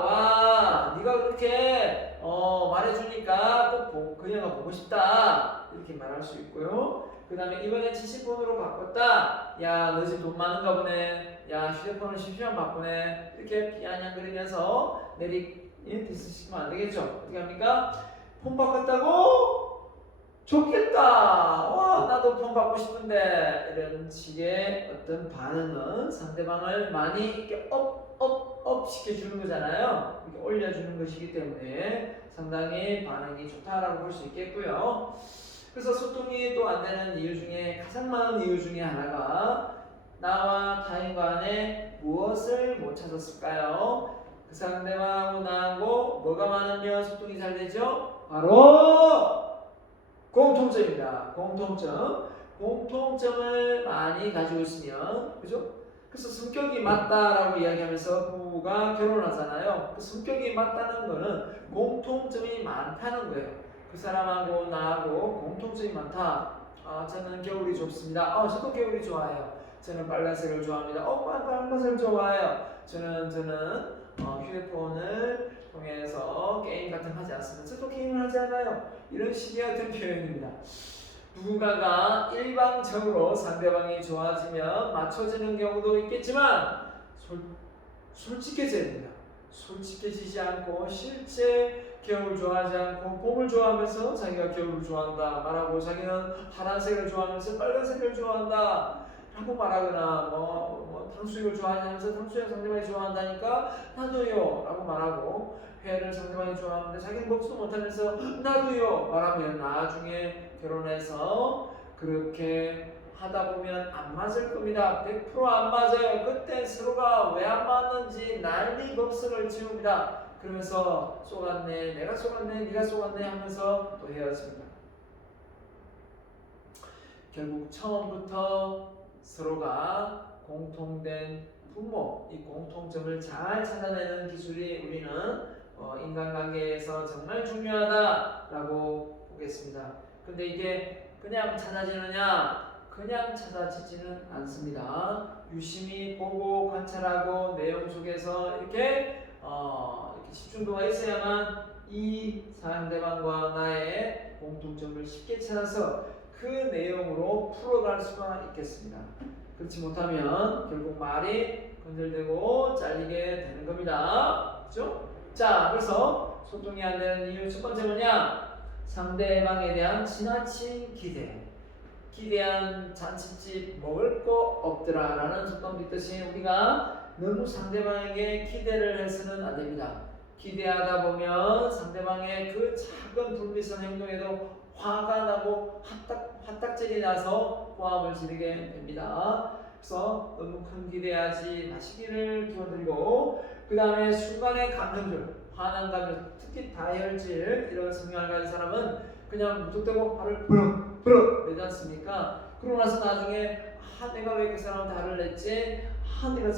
와, 네가 그렇게 말해주니까 꼭 그 영화 보고 싶다. 이렇게 말할 수 있고요. 그 다음에 이번에 70번으로 바꿨다. 야, 너 집 돈 많은가 보네. 야, 휴대폰을 심심하면 바꾸네. 이렇게 비아냥거리면서 디스시키면 안 되겠죠. 어떻게 합니까? 폰 바꿨다고? 좋겠다. 와, 나도 폰 받고 싶은데. 이런 식의 어떤 반응은 상대방을 많이 이렇게 업 시켜주는 거잖아요. 이렇게 올려주는 것이기 때문에 상당히 반응이 좋다라고 볼 수 있겠고요. 그래서 소통이 또 안 되는 이유 중에 가장 많은 이유 중에 하나가 나와 타인 간에 무엇을 못 찾았을까요? 그 상대방하고 나하고 뭐가 많으면 소통이 잘 되죠? 바로 공통점입니다. 공통점을 많이 가지고 있으면, 그죠? 그래서 성격이 맞다라고 이야기하면서 부부가 결혼하잖아요. 그 성격이 맞다는 거는 공통점이 많다는 거예요. 그 사람하고 나하고 공통점이 많다. 저는 겨울이 좋습니다. 저도 겨울이 좋아해요. 저는 빨간색을 좋아합니다. 빨간색을 좋아해요. 저는 휴대폰을 통해서 게임 같은 거 하지 않습니다. 저도 게임을 하지 않아요. 이런 식의 어떤 표현입니다. 누군가가 일방적으로 상대방이 좋아지면 맞춰지는 경우도 있겠지만 솔직해져야 됩니다. 솔직해지지 않고 실제 겨울 좋아하지 않고 봄을 좋아하면서 자기가 겨울을 좋아한다 말하고 자기는 파란색을 좋아하면서 빨간색을 좋아한다 라고 말하거나 뭐 탕수육을 좋아하면서 탕수육 상대방이 좋아한다니까 나도요 라고 말하고 회를 상대방이 좋아하는데 자기는 먹지도 못하면서 나도요 말하면 나중에 결혼해서 그렇게 하다 보면 안 맞을 겁니다. 100% 안 맞아요. 그때 서로가 왜 안 맞는지 난리 법석을 지웁니다. 그러면서 쏘갔네, 내가 쏘갔네, 네가 쏘갔네 하면서 또 헤어집니다. 결국 처음부터 서로가 공통된 분모, 이 공통점을 잘 찾아내는 기술이 우리는 인간관계에서 정말 중요하다라고 보겠습니다. 근데 이게 그냥 찾아지느냐? 그냥 찾아지지는 않습니다. 유심히 보고 관찰하고 내용 속에서 이렇게 집중도가 있어야만 이 상대방과 나의 공통점을 쉽게 찾아서 그 내용으로 풀어갈 수가 있겠습니다. 그렇지 못하면 결국 말이 건들되고 잘리게 되는 겁니다. 그렇죠? 자, 그래서 소통이 안 되는 이유 첫 번째 뭐냐? 상대방에 대한 지나친 기대. 기대한 잔치집 먹을 거 없더라 라는 속담 있듯이 우리가 너무 상대방에게 기대를 해서는 안 됩니다. 기대하다 보면 상대방의 그 작은 불미스러운 행동에도 화가 나고 화딱질이 나서 고함을 지르게 됩니다. 그래서 너무 큰 기대하지 마시기를 기원드리고 그 다음에 순간의 감정들, 화난 감정, 특히 다혈질 이런 성향을 가진 사람은 그냥 무턱대고 화를 부럭 내지 않습니까? 그러고 나서 나중에 내가 왜 그 사람한테 화를 냈지? 내가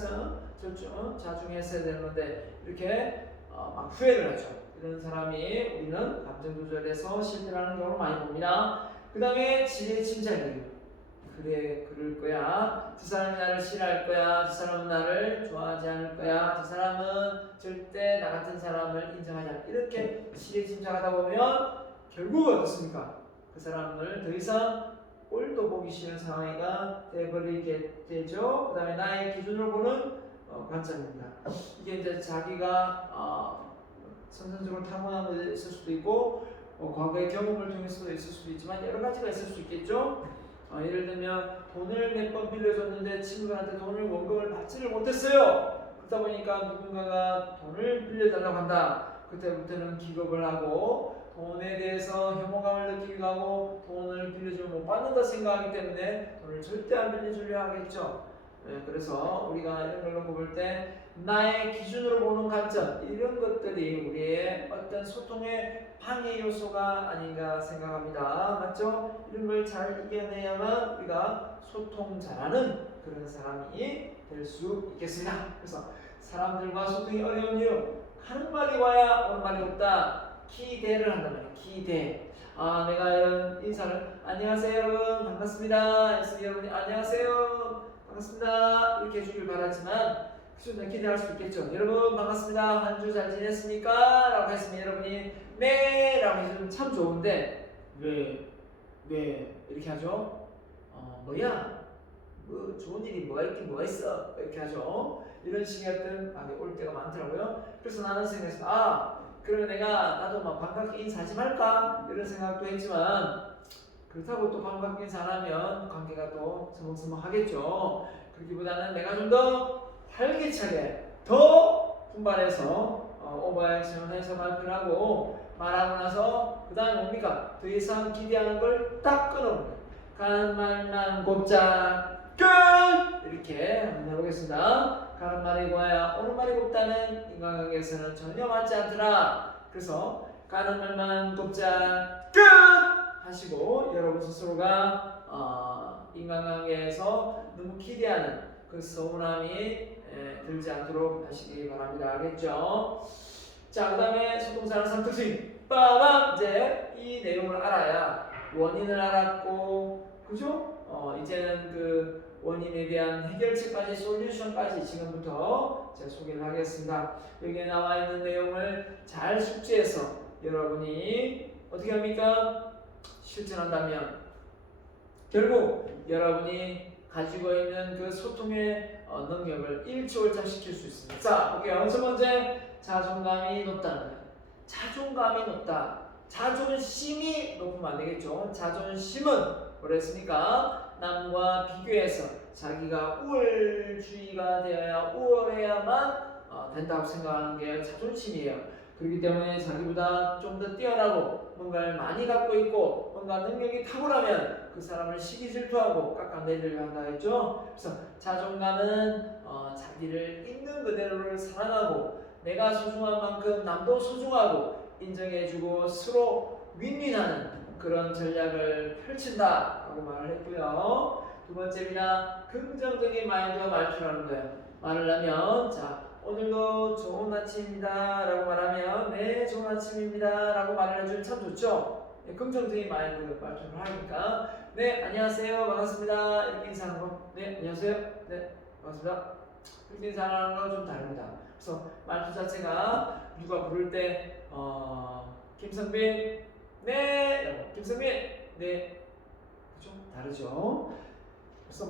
자중했어야 되는데 이렇게 막 후회를 하죠. 이런 사람이 우리는 감정 조절에서 실패하는 경우를 많이 봅니다. 그 다음에 지레짐작이에요. 그래, 그럴 거야. 저 사람이 나를 싫어할 거야. 저 사람은 나를 좋아하지 않을 거야. 저 사람은 절대 나 같은 사람을 인정하지 않아. 이렇게 지레짐작하다 보면 결국 어떻습니까? 그 사람을 더 이상 꼴도 보기 싫은 상황이가 되어버리게 되죠. 그 다음에 나의 기준으로 보는 관점입니다. 이게 이제 자기가 선천적으로 타고난 것이 있을 수도 있고 과거의 경험을 통해서도 있을 수도 있지만 여러 가지가 있을 수 있겠죠. 예를 들면 돈을 몇 번 빌려줬는데 친구한테 돈을 원금을 받지를 못했어요. 그러다 보니까 누군가가 돈을 빌려달라고 한다. 그때부터는 기겁을 하고 돈에 대해서 혐오감을 느끼기도 하고 돈을 빌려주면 못 받는다 생각하기 때문에 돈을 절대 안 빌려주려 하겠죠. 그래서 우리가 이런 걸 놓고 볼 때 나의 기준으로 보는 관점 이런 것들이 우리의 어떤 소통의 방해 요소가 아닌가 생각합니다. 맞죠? 이런 걸 잘 이겨내야만 우리가 소통 잘하는 그런 사람이 될 수 있겠습니다. 그래서 사람들과 소통이 어려운 이유 하는 말이 와야 오는 말이 없다. 기대를 한단 말이에요. 기대. 내가 이런 인사를 안녕하세요 여러분 반갑습니다. 그래서 여러분이 안녕하세요 반갑습니다 이렇게 해주길 바라지만 그죠? 기대할 수 있겠죠. 여러분 반갑습니다. 한 주 잘 지냈습니까? 라고 했으면 여러분이 네 라고 해주면 참 좋은데 왜 네, 이렇게 하죠. 뭐야? 뭐 좋은 일이 뭐가 있긴 뭐가 있어? 이렇게 하죠. 이런 식의 어떤 말이 올 때가 많더라고요. 그래서 나는 생각해서 그러면 내가 나도 막 반갑게 인사 좀 할까? 이런 생각도 했지만 그렇다고 또 반갑게 인사 안 하면 관계가 또 서먹서먹하겠죠. 그렇기보다는 내가 좀 더 활기차게 더 분발해서 오버액션을 해서 발표를 하고 말하고 나서 그 다음에 뭡니까? 더 이상 기대하는 걸 딱 끊어버려요. 가는 말만 곱자 끝! 이렇게 한번 해보겠습니다. 가는 말이 고와야 오는 말이 곱다는 인간관계에서는 전혀 맞지 않더라. 그래서 가는 말만 곱자 끝! 하시고 여러분 스스로가 인간관계에서 너무 기대하는 그 서운함이 들지 않도록 하시기 바랍니다. 알겠죠? 자, 그 다음에 소통사랑 삼특징 빠밤! 이제 이 내용을 알아야 원인을 알았고 그죠? 이제는 그 원인에 대한 해결책까지 솔루션까지 지금부터 제가 소개를 하겠습니다. 여기에 나와 있는 내용을 잘 숙지해서 여러분이 어떻게 합니까? 실천한다면 결국 여러분이 가지고 있는 그 소통의 능력을 일취월장시킬 수 있습니다. 자, 볼게요. 첫 번째, 자존감이 높다는 거예요. 자존감이 높다. 자존심이 높으면 안 되겠죠. 자존심은 뭐랬습니까? 남과 비교해서 자기가 우월주의가 되어야 우월해야만 된다고 생각하는 게 자존심이에요. 그렇기 때문에 자기보다 좀 더 뛰어나고 뭔가를 많이 갖고 있고 뭔가 능력이 탁월하면 그 사람을 시기 질투하고 깎아내리려 한다 했죠. 그래서 자존감은 자기를 있는 그대로를 사랑하고 내가 소중한 만큼 남도 소중하고 인정해주고 서로 윈윈하는 그런 전략을 펼친다라고 말을 했고요. 두 번째입니다. 긍정적인 마인드와 말투라는 거예요. 말을 하면 자 오늘도 좋은 아침입니다 라고 말하면 네 좋은 아침입니다 라고 말을 해주면 참 좋죠. 네, 긍정적인 마인드 말투를 하니까 네 안녕하세요 반갑습니다 이렇게 인사하는 거 네 안녕하세요 네 반갑습니다 이렇게 인사하는 거 좀 다릅니다. 그래서 말투 자체가 누가 부를 때 김성빈 네 김성빈 네 좀 다르죠. 그래서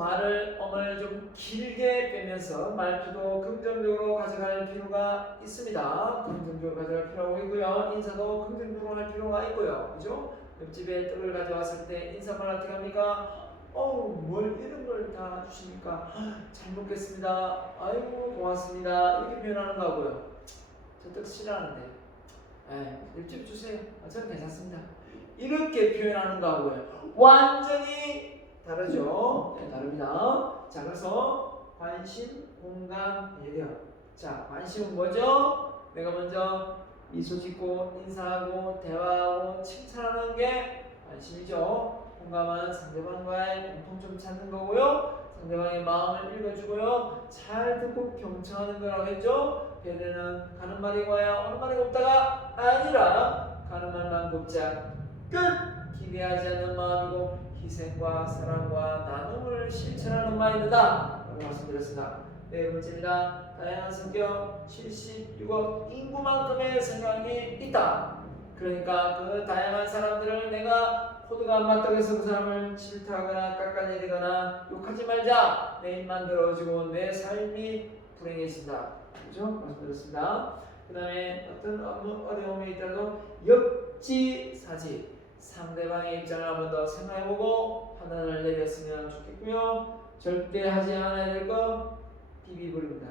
어머를 좀 길게 빼면서 말투도 긍정적으로 가져갈 필요가 있습니다. 긍정적으로 가져갈 필요가 있고요. 인사도 긍정적으로 할 필요가 있고요. 그죠? 옆집에 떡을 가져왔을 때 인사말 어떻게 합니까? 뭘 이런 걸 다 주십니까? 잘 먹겠습니다. 아이고 고맙습니다. 이렇게 표현하는 거고요. 저 떡 싫어하는데 옆집 주세요. 저는 괜찮습니다. 이렇게 표현하는 거고요. 완전히 다르죠? 네, 다릅니다. 자, 그래서 관심, 공감, 배려. 자, 관심은 뭐죠? 내가 먼저 미소 짓고 인사하고 대화하고 칭찬하는 게 관심이죠. 공감은 상대방과의 공통점 찾는 거고요. 상대방의 마음을 읽어주고요. 잘 듣고 경청하는 거라고 했죠. 배려는 가는 말이 고와야 오는 말이 곱다가 아니라 가는 말만 곱자 끝! 기대하지 않는 마음이고 희생과 사랑과 나눔을 실천하는 마인드다 라고 말씀드렸습니다. 네 번째입니다. 다양한 성격 76억 인구만큼의 생각이 있다. 그러니까 그 다양한 사람들을 내가 코드가 안 맞다고 해서 그 사람을 질투하거나 깎아내리거나 욕하지 말자. 내 입만 들어주고 내 삶이 불행해진다. 그죠? 말씀드렸습니다. 그 다음에 어떤 어려움이 있다도 역지사지. 상대방의 입장을 한 번 더 생각해보고 판단을 내렸으면 좋겠고요. 절대 하지 않아야 될 거 비비불입니다.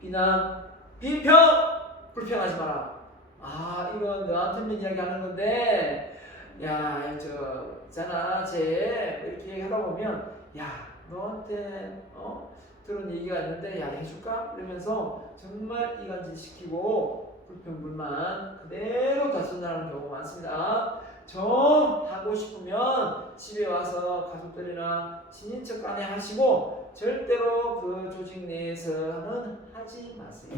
비난, 비평, 불평하지 마라. 이건 너한테만 이야기하는 건데 야, 저 있잖아 쟤 이렇게 하다 보면 야, 너한테 들은 얘기가 있는데 야 해줄까? 이러면서 정말 이간질시키고 불평불만 그대로 다 쏟아내는 경우가 많습니다. 좀 하고 싶으면 집에 와서 가족들이나 친인척 간에 하시고 절대로 그 조직 내에서는 하지 마세요.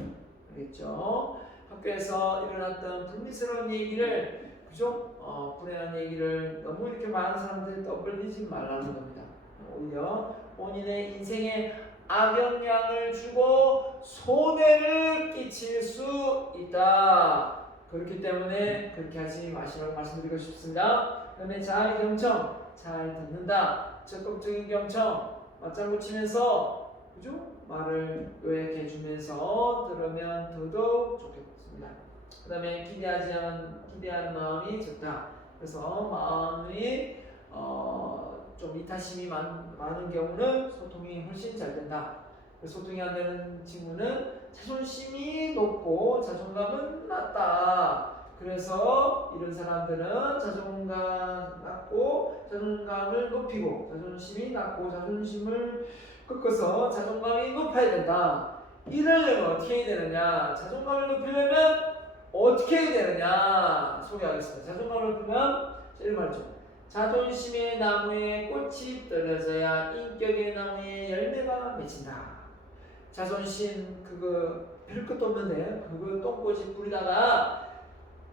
알겠죠? 학교에서 일어났던 불미스러운 얘기를 그죠? 불행한 얘기를 너무 이렇게 많은 사람들이 떠벌리지 말라는 겁니다. 오히려 본인의 인생에 악영향을 주고 손해를 끼칠 수 있다. 그렇기 때문에 그렇게 하지 마시라고 말씀드리고 싶습니다. 그 다음에 자아경청. 잘 듣는다. 적극적인 경청, 맞장구 치면서 그죠? 말을 요약해 주면서 들으면 더더욱 좋겠습니다. 그 다음에 기대하는 마음이 적다. 그래서 마음이 좀 이타심이 많은 경우는 소통이 훨씬 잘 된다. 소통이 안 되는 친구는 자존심이 높고 자존감은 낮다. 그래서 이런 사람들은 자존감 낮고 자존감을 높이고 자존심이 낮고 자존심을 꺾어서 자존감이 높아야 된다. 이러려면 어떻게 해야 되느냐? 자존감을 높이려면 어떻게 해야 되느냐? 소개하겠습니다. 자존감을 높이면 제일 말이죠. 자존심의 나무에 꽃이 떨어져야 인격의 나무에 열매가 맺힌다. 자존심 그거 별 것도 없는데 그거 똥꼬지 부리다가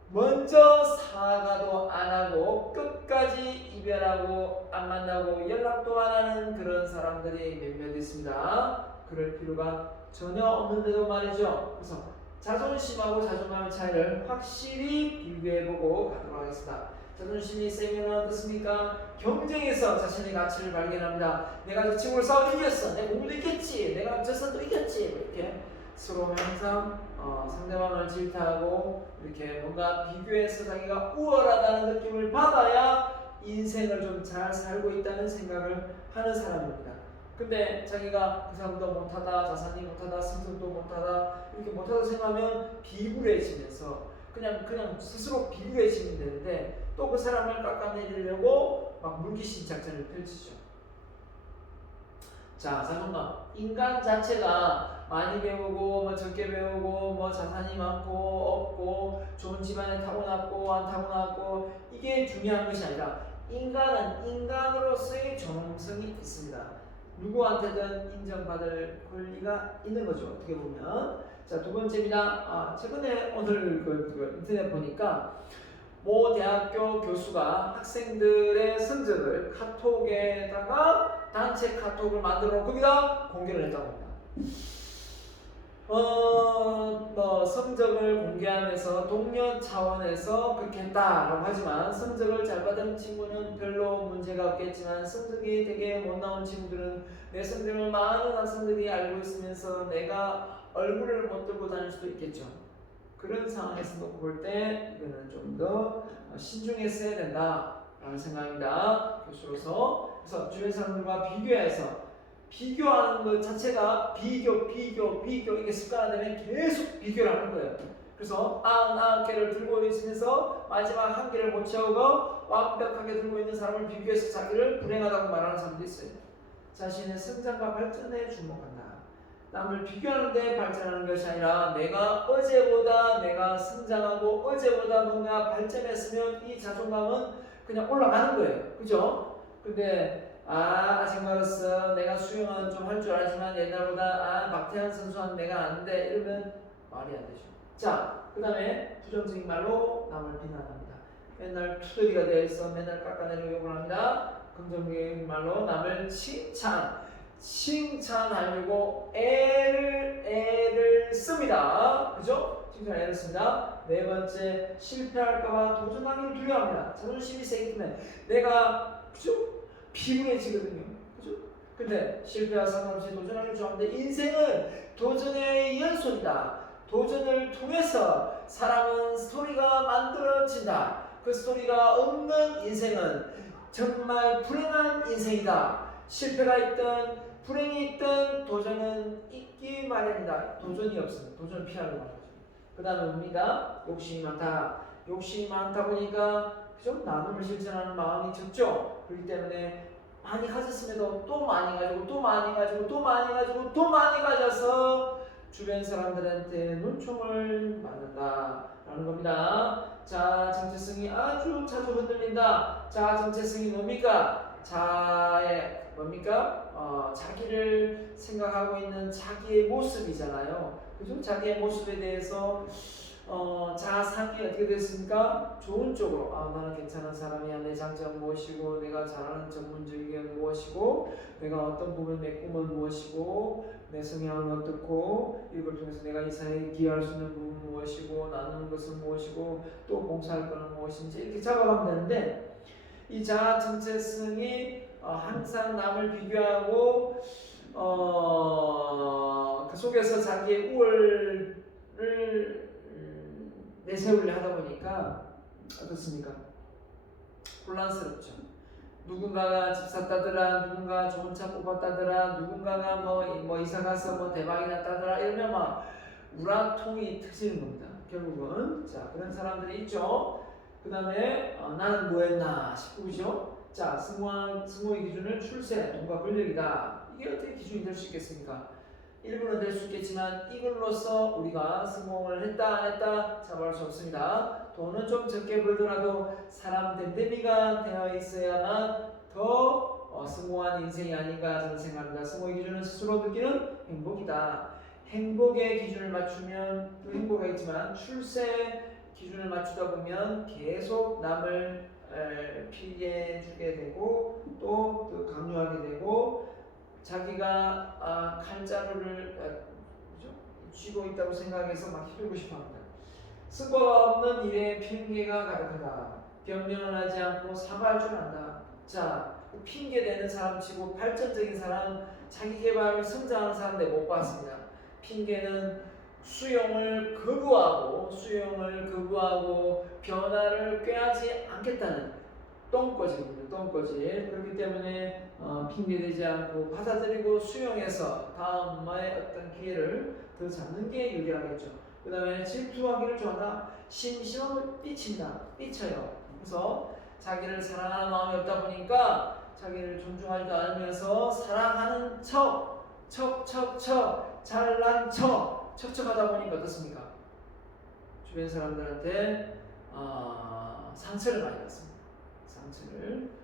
먼저 사과도 안 하고 끝까지 이별하고 안 만나고 연락도 안 하는 그런 사람들이 몇몇 있습니다. 그럴 필요가 전혀 없는데도 말이죠. 그래서 자존심하고 자존감의 차이를 확실히 비교해보고 가도록 하겠습니다. 자존심이 세면 어떻습니까? 경쟁에서 자신의 가치를 발견합니다. 내가 저 친구를 싸워 이겼어. 내가 오늘도 이겼지. 내가 저 선도 이겼지. 이렇게 서로 항상 상대방을 질타하고 이렇게 뭔가 비교해서 자기가 우월하다는 느낌을 받아야 인생을 좀 잘 살고 있다는 생각을 하는 사람입니다. 근데 자기가 그 사람도 못하다, 자산이 못하다, 승승도 못하다 이렇게 못하다 생각하면 비굴해지면서 그냥 스스로 비굴해지면 되는데 또 그 사람을 깎아내리려고 막 물귀신 작전을 펼치죠. 자, 자존감. 인간 자체가 많이 배우고 뭐 적게 배우고 뭐 자산이 많고 없고 좋은 집안에 타고났고 안 타고났고 이게 중요한 것이 아니라 인간은 인간으로서의 존엄성이 있습니다. 누구한테든 인정받을 권리가 있는 거죠. 어떻게 보면. 자, 두 번째입니다. 최근에 오늘 그 인터넷 보니까 모 대학교 교수가 학생들의 성적을 카톡에다가 단체 카톡을 만들어 거기다 공개를 했다고 합니다. 성적을 공개하면서 동료 차원에서 그렇게 했다라고 하지만 성적을 잘 받은 친구는 별로 문제가 없겠지만 성적이 되게 못 나온 친구들은 내 성적을 많은 학생들이 알고 있으면서 내가 얼굴을 못 들고 다닐 수도 있겠죠. 그런 상황에서 놓고 볼 때 이거는 좀 더 신중했어야 된다라는 생각입니다. 교수로서. 그래서 주변 사람들과 비교해서 비교하는 것 자체가 비교 이게 습관화되면 계속 비교를 하는 거예요. 그래서 99개를 들고 있으면서 마지막 한 개를 못 채우고 완벽하게 들고 있는 사람을 비교해서 자기를 불행하다고 말하는 사람도 있어요. 자신의 성장과 발전에 주목한다. 남을 비교하는데 발전하는 것이 아니라 내가 어제보다 내가 성장하고 어제보다 뭔가 발전했으면 이 자존감은 그냥 올라가는 거예요. 그죠? 근데 아직 멀었어. 내가 수영은 좀 할 줄 알지만 옛날보다 박태환 선수는 내가 안 돼. 이러면 말이 안 되죠. 자, 그 다음에 부정적인 말로 남을 비난합니다. 맨날 투덜이가 되어 있어. 맨날 깎아내리고 욕을 합니다. 긍정적인 말로 남을 칭찬하려고 애를 씁니다. 그죠? 칭찬 애를 씁니다. 네 번째, 실패할까봐 도전하기를 두려워합니다. 자존심이 세기 때문에 내가 그죠? 피곤해지거든요. 그죠? 근데 실패와 상관없이 도전하기를 좋아하는데 인생은 도전의 연속이다. 도전을 통해서 사람은 스토리가 만들어진다. 그 스토리가 없는 인생은 정말 불행한 인생이다. 실패가 있든 불행이 있든 도전은 있기 마련이다. 도전이 없으면 도전을 피하려고 하죠. 그 다음에 뭡니까? 욕심이 많다. 욕심이 많다 보니까 그죠? 나눔을 실천하는 마음이 적죠. 그렇기 때문에 많이 가졌음에도 또 많이 가지고 또 많이 가지고 또 많이 가지고 또 많이 가져서 주변 사람들한테 눈총을 맞는다라는 겁니다. 자, 정체성이 아주 자주 흔들린다. 자, 정체성이 뭡니까? 자의 뭡니까? 자기를 생각하고 있는 자기의 모습이잖아요. 그죠? 자기의 모습에 대해서 자상이 어떻게 됐습니까? 좋은 쪽으로 나는 괜찮은 사람이야. 내 장점 무엇이고 내가 잘하는 전문적인 게 무엇이고 내가 어떤 부분 내 꿈은 무엇이고 내 성향은 어떻고 이걸 통해서 내가 이 사회에 기여할 수 있는 부분은 무엇이고 나누는 것은 무엇이고 또 봉사할 것은 무엇인지 이렇게 잡아가면 되는데 이 자아 정체성이 항상 남을 비교하고 그 속에서 자기의 우월을 내세우려 하다 보니까 어떻습니까? 혼란스럽죠. 누군가가 집 샀다더라, 누군가가 좋은 차 뽑았다더라, 누군가가 뭐 이사 가서 뭐 대박이 났다더라 이러면 막 우라통이 터지는 겁니다. 결국은 자 그런 사람들이 있죠. 그 다음에 나는 뭐했나 싶고 그죠? 자 승모의 기준은 출세, 돈과 권력이다. 이게 어떻게 기준이 될 수 있겠습니까? 일부는 될 수 있겠지만 이걸로써 우리가 승공을 했다 안 했다 잡아할 수 없습니다. 돈은 좀 적게 벌더라도 사람 됨됨이가 되어 있어야만 더 성공한 인생이 아닌가 저는 생각합니다. 성공의 기준은 스스로 느끼는 행복이다. 행복의 기준을 맞추면 또 행복이 있지만 출세 기준을 맞추다 보면 계속 남을 피해 주게 되고 또 강요하게 되고 자기가 칼자루를 쥐고 있다고 생각해서 막 휘두르고 싶어합니다. 승과가 없는 일에 핑계가 가득하다. 변명을 하지 않고 사과할 줄 안다. 자, 핑계대는 사람치고 발전적인 사람, 자기 개발을 성장하는 사람들 못 봤습니다. 핑계는 수용을 거부하고 변화를 꾀하지 않겠다는 똥꼬집입니다. 똥꼬집. 그렇기 때문에 핑계대지 않고 받아들이고 수용해서 다음의 어떤 기회를 더 잡는 게 유리하겠죠. 그 다음에 질투하기를 좋아한다. 심심하면 삐쳐요. 그래서 자기를 사랑하는 마음이 없다 보니까 자기를 존중하지도 않으면서 사랑하는 잘난 척하다 보니까 어떻습니까? 주변 사람들한테 상처를 많이 받습니다.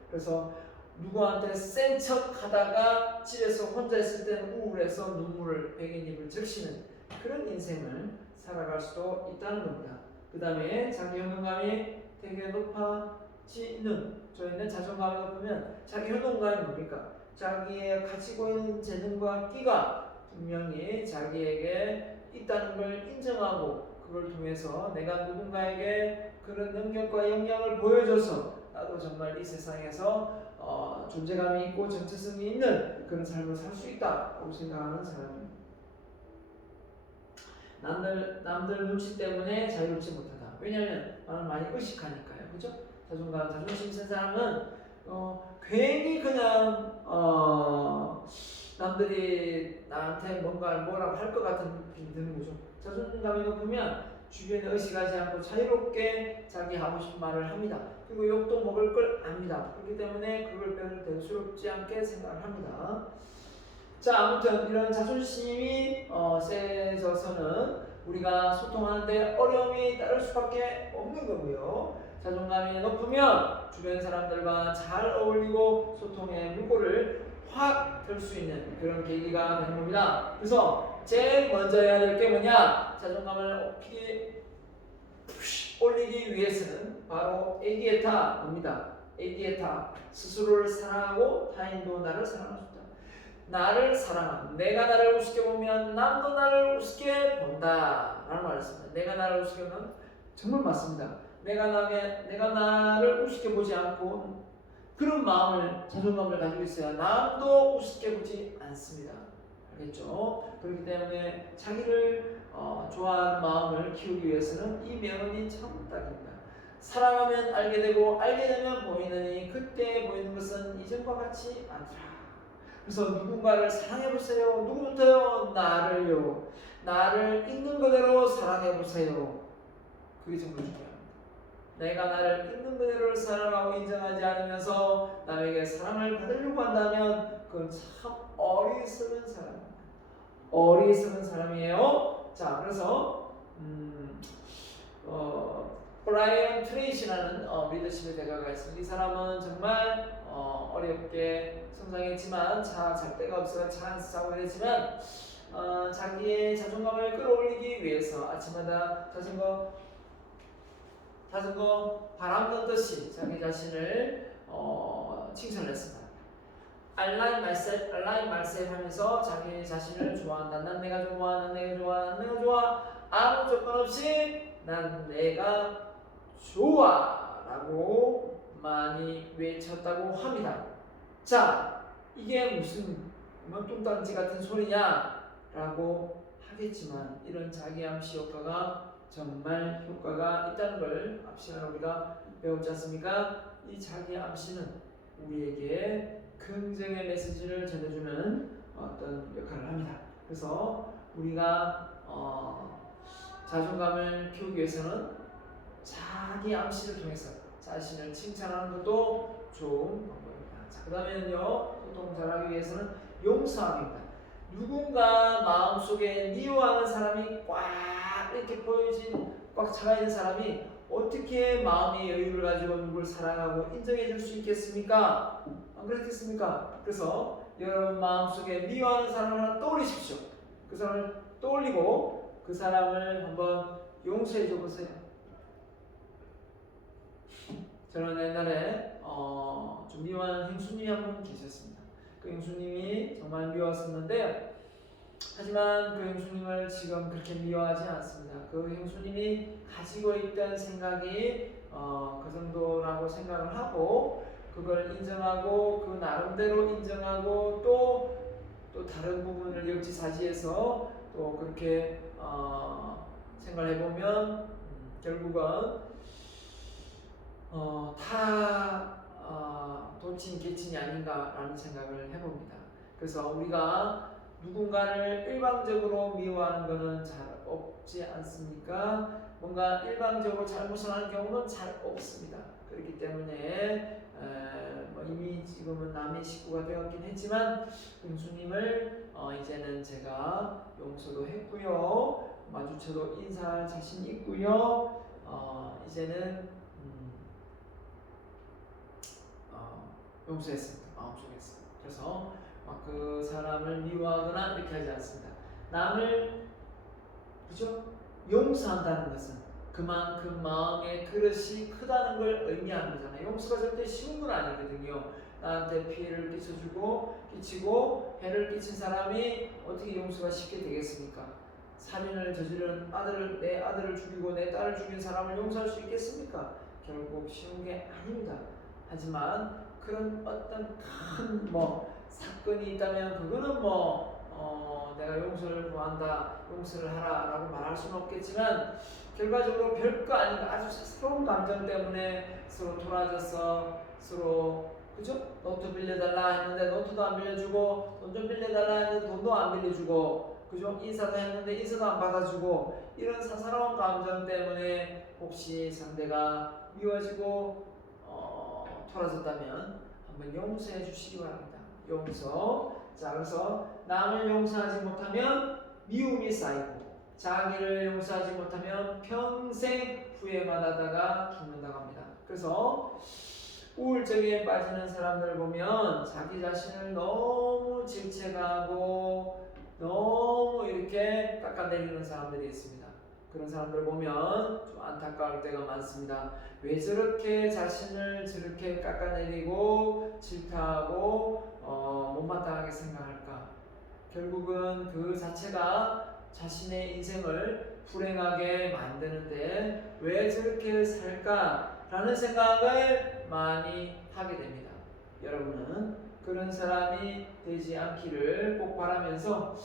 그래서 누구한테 센 척 하다가 집에서 혼자 있을 때는 우울해서 눈물을 베갯잎을 적시는 그런 인생을 살아갈 수도 있다는 겁니다. 그 다음에 자기 효능감이 되게 높아지는 저희는 자존감이 높으면 자기 효능감이 뭡니까? 자기의 가지고 있는 재능과 끼가 분명히 자기에게 있다는 걸 인정하고 그걸 통해서 내가 누군가에게 그런 능력과 역량을 보여줘서 나도 정말 이 세상에서 존재감이 있고 정체성이 있는 그런 삶을 살 수 있다고 생각하는 사람입니다. 남들 눈치 때문에 자유롭지 못하다. 왜냐하면 나는 많이 의식하니까요. 그죠? 자존심 센 사람은 괜히 그냥 남들이 나한테 뭐라고 할 것 같은 느낌이 드는 거죠. 자존감이 높으면 주변에 의식하지 않고 자유롭게 자기 하고 싶은 말을 합니다. 그리고 욕도 먹을 걸 압니다. 그렇기 때문에 그걸 별로 대수롭지 않게 생각을 합니다. 자, 아무튼 이런 자존심이 세져서는 우리가 소통하는데 어려움이 따를 수밖에 없는 거고요. 자존감이 높으면 주변 사람들과 잘 어울리고 소통의 물꼬를 확 들 수 있는 그런 계기가 되는 겁니다. 그래서 제일 먼저 해야 될 게 뭐냐? 자존감을 올리기 위해서는 바로 에디에타입니다. 에디에타, 스스로를 사랑하고 타인도 나를 사랑할 수 있다. 나를 사랑하는, 내가 나를 우습게 보면 남도 나를 우습게 본다 라는 말을 했습니다. 내가 나를 우습게 보면 정말 맞습니다. 내가 나를 우습게 보지 않고 그런 마음을, 자존감을 가지고 있어야 남도 우습게 보지 않습니다. 알겠죠? 그렇기 때문에 자기를 좋아하는 마음을 키우기 위해서는 이 명언이 참 딱입니다. 사랑하면 알게 되고 알게 되면 보이느니 그때 보이는 것은 이전과 같지 않더라. 그래서 누군가를 사랑해보세요. 누구부터요? 나를요. 나를 있는 그대로 사랑해보세요. 그게 정말 중요합니다. 내가 나를 있는 그대로 사랑하고 인정하지 않으면서 남에게 사랑을 받으려고 한다면 그건 참 어리석은 사람입니다. 어리석은 사람이에요. 자, 그래서 브라이언 트레이시라는 리더십의 대가가 있습니다. 이 사람은 정말 어렵게 성장했지만 잘 데가 없어서 차 안에서 자고 이랬지만 자기의 자존감을 끌어올리기 위해서 아침마다 자전거 바람 넣듯이 자기 자신을 칭찬했습니다. I like myself 하면서 자기 자신을 좋아한다. 난 내가 좋아. 아무 조건 없이 난 내가 좋아 라고 많이 외쳤다고 합니다. 자, 이게 무슨 뭐 뚱딴지 같은 소리냐라고 하겠지만 이런 자기 암시 효과가 정말 효과가 있다는 걸 앞 시간에 우리가 배웠지 않습니까? 이 자기 암시는 우리에게 긍정의 메시지를 전해주는 어떤 역할을 합니다. 그래서 우리가 자존감을 키우기 위해서는 자기 암시를 통해서 자신을 칭찬하는 것도 좋은 방법입니다. 자, 그 다음에는요, 소통 잘하기 위해서는 용서함입니다. 누군가 마음속에 미워하는 사람이 꽉 이렇게 보여진 꽉 차가 있는 사람이 어떻게 마음의 여유를 가지고 누굴 사랑하고 인정해 줄 수 있겠습니까? 안 그렇겠습니까? 그래서 여러분 마음속에 미워하는 사람을 하나 떠올리십시오. 그 사람을 떠올리고 그 사람을 한번 용서해 줘 보세요. 저는 옛날에 좀 미워하는 형수님이 한 분 계셨습니다. 그 형수님이 정말 미웠었는데 하지만 그 형수님을 지금 그렇게 미워하지 않습니다. 그 형수님이 가지고 있던 생각이 그 정도라고 생각을 하고 그걸 인정하고 그 나름대로 인정하고 또 다른 부분을 역지사지해서 또 그렇게 생각을 해보면 결국은 다 도친 계친이 아닌가라는 생각을 해봅니다. 그래서 우리가 누군가를 일방적으로 미워하는 것은 잘 없지 않습니까? 뭔가 일방적으로 잘못을 하는 경우는 잘 없습니다. 그렇기 때문에 이미 지금은 남의 식구가 되었긴 했지만 형수님을 이제는 제가 용서도 했고요. 마주쳐도 인사할 자신 있고요. 이제는 용서했습니다. 마음속에서. 그래서 막 그 사람을 미워하거나 이렇게 하지 않습니다. 남을 그죠? 용서한다는 것은 그만큼 마음의 그릇이 크다는 걸 의미하는 거잖아요. 용서가 절대 쉬운 건 아니거든요. 나한테 피해를 끼치고 해를 끼친 사람이 어떻게 용서가 쉽게 되겠습니까? 살인을 저지른 내 아들을 죽이고 내 딸을 죽인 사람을 용서할 수 있겠습니까? 결국 쉬운 게 아닙니다. 하지만 그런 어떤 큰 사건이 있다면 그거는 내가 용서를 구한다, 용서를 하라라고 말할 수는 없겠지만 결과적으로 별거 아닌 아주 사소한 감정 때문에 서로 돌아져서 서로 그죠? 노트 빌려달라 했는데 노트도 안 빌려주고 돈 좀 빌려달라 했는데 돈도 안 빌려주고 그죠? 인사도 했는데 인사도 안 받아주고 이런 사사로운 감정 때문에 혹시 상대가 미워지고 돌아섰다면 한번 용서해 주시기 바랍니다. 용서. 자, 그래서 남을 용서하지 못하면 미움이 쌓이고 자기를 용서하지 못하면 평생 후회만 하다가 죽는다고 합니다. 그래서 우울증에 빠지는 사람들을 보면 자기 자신을 너무 질책하고 너무 이렇게 깎아내리는 사람들이 있습니다. 그런 사람들 보면 좀 안타까울 때가 많습니다. 왜 저렇게 자신을 저렇게 깎아내리고 질타하고 못마땅하게 생각할까? 결국은 그 자체가 자신의 인생을 불행하게 만드는데 왜 저렇게 살까라는 생각을 많이 하게 됩니다. 여러분은 그런 사람이 되지 않기를 꼭 바라면서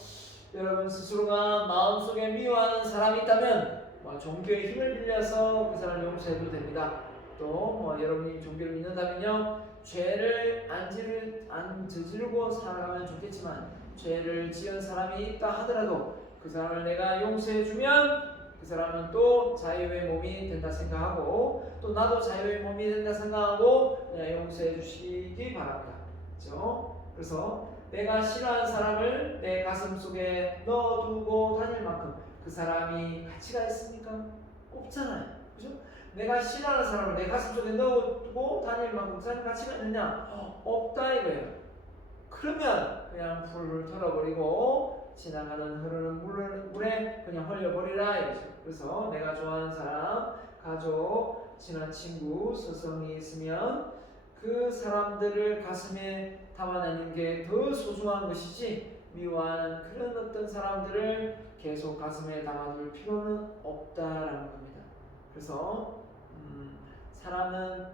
여러분 스스로가 마음속에 미워하는 사람이 있다면 종교의 힘을 빌려서 그 사람을 용서해도 됩니다. 또 여러분이 종교를 믿는다면요 죄를 안 저지르고 살아가면 좋겠지만 죄를 지은 사람이 있다 하더라도 그 사람을 내가 용서해주면 그 사람은 또 자유의 몸이 된다 생각하고 또 나도 자유의 몸이 된다 생각하고 용서해 주시기 바랍니다. 그렇죠? 그래서 내가 싫어하는 사람을 내 가슴 속에 넣어두고 다닐 만큼 그 사람이 가치가 있습니까? 없잖아요. 그죠? 내가 싫어하는 사람을 내 가슴 속에 넣어두고 다닐 만큼 그 사람이 가치가 있느냐? 없다 이거예요. 그러면 그냥 불을 털어버리고 지나가는 흐르는 물에 그냥 헐려버리라 이거죠. 그래서 내가 좋아하는 사람, 가족, 친한 친구, 스승이 있으면 그 사람들을 가슴에 담아내는 게 더 소중한 것이지 미워하는 그런 어떤 사람들을 계속 가슴에 담아둘 필요는 없다라는 겁니다. 그래서 사람은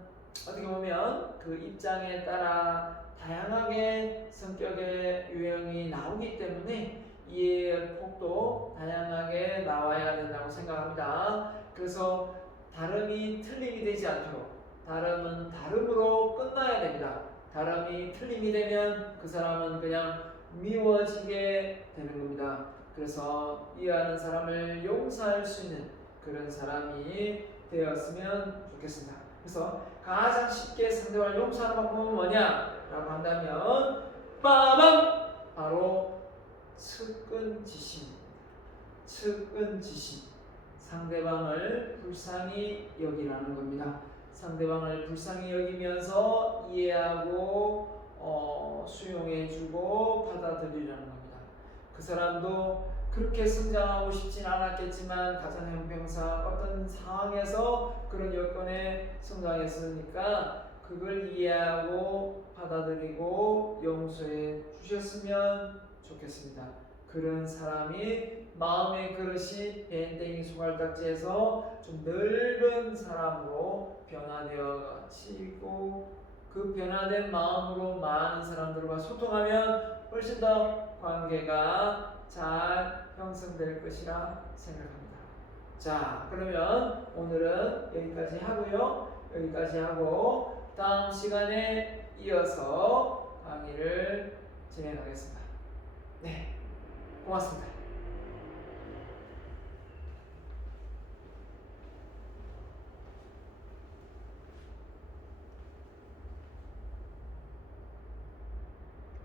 어떻게 보면 그 입장에 따라 다양하게 성격의 유형이 나오기 때문에 이해의 폭도 다양하게 나와야 된다고 생각합니다. 그래서 다름이 틀림이 되지 않도록 다름은 다름으로 끝나야 됩니다. 다름이 틀림이 되면 그 사람은 그냥 미워지게 되는 겁니다. 그래서 이해하는 사람을 용서할 수 있는 그런 사람이 되었으면 좋겠습니다. 그래서 가장 쉽게 상대방을 용서하는 방법은 뭐냐라고 한다면 빠밤! 바로 측은지심. 측은지심. 상대방을 불쌍히 여기라는 겁니다. 상대방을 불쌍히 여기면서 이해하고 수용해주고 받아들이라는 겁니다. 그 사람도 그렇게 성장하고 싶진 않았겠지만 가정 형평상 어떤 상황에서 그런 여건에 성장했으니까 그걸 이해하고 받아들이고 용서해 주셨으면 좋겠습니다. 그런 사람이 마음의 그릇이 밴댕이 소갈딱지에서 좀 넓은 사람으로 변화되어 가지고 그 변화된 마음으로 많은 사람들과 소통하면 훨씬 더 관계가 잘 형성될 것이라 생각합니다. 자, 그러면 오늘은 여기까지 하고요. 여기까지 하고 다음 시간에 이어서 강의를 진행하겠습니다. 네, 고맙습니다.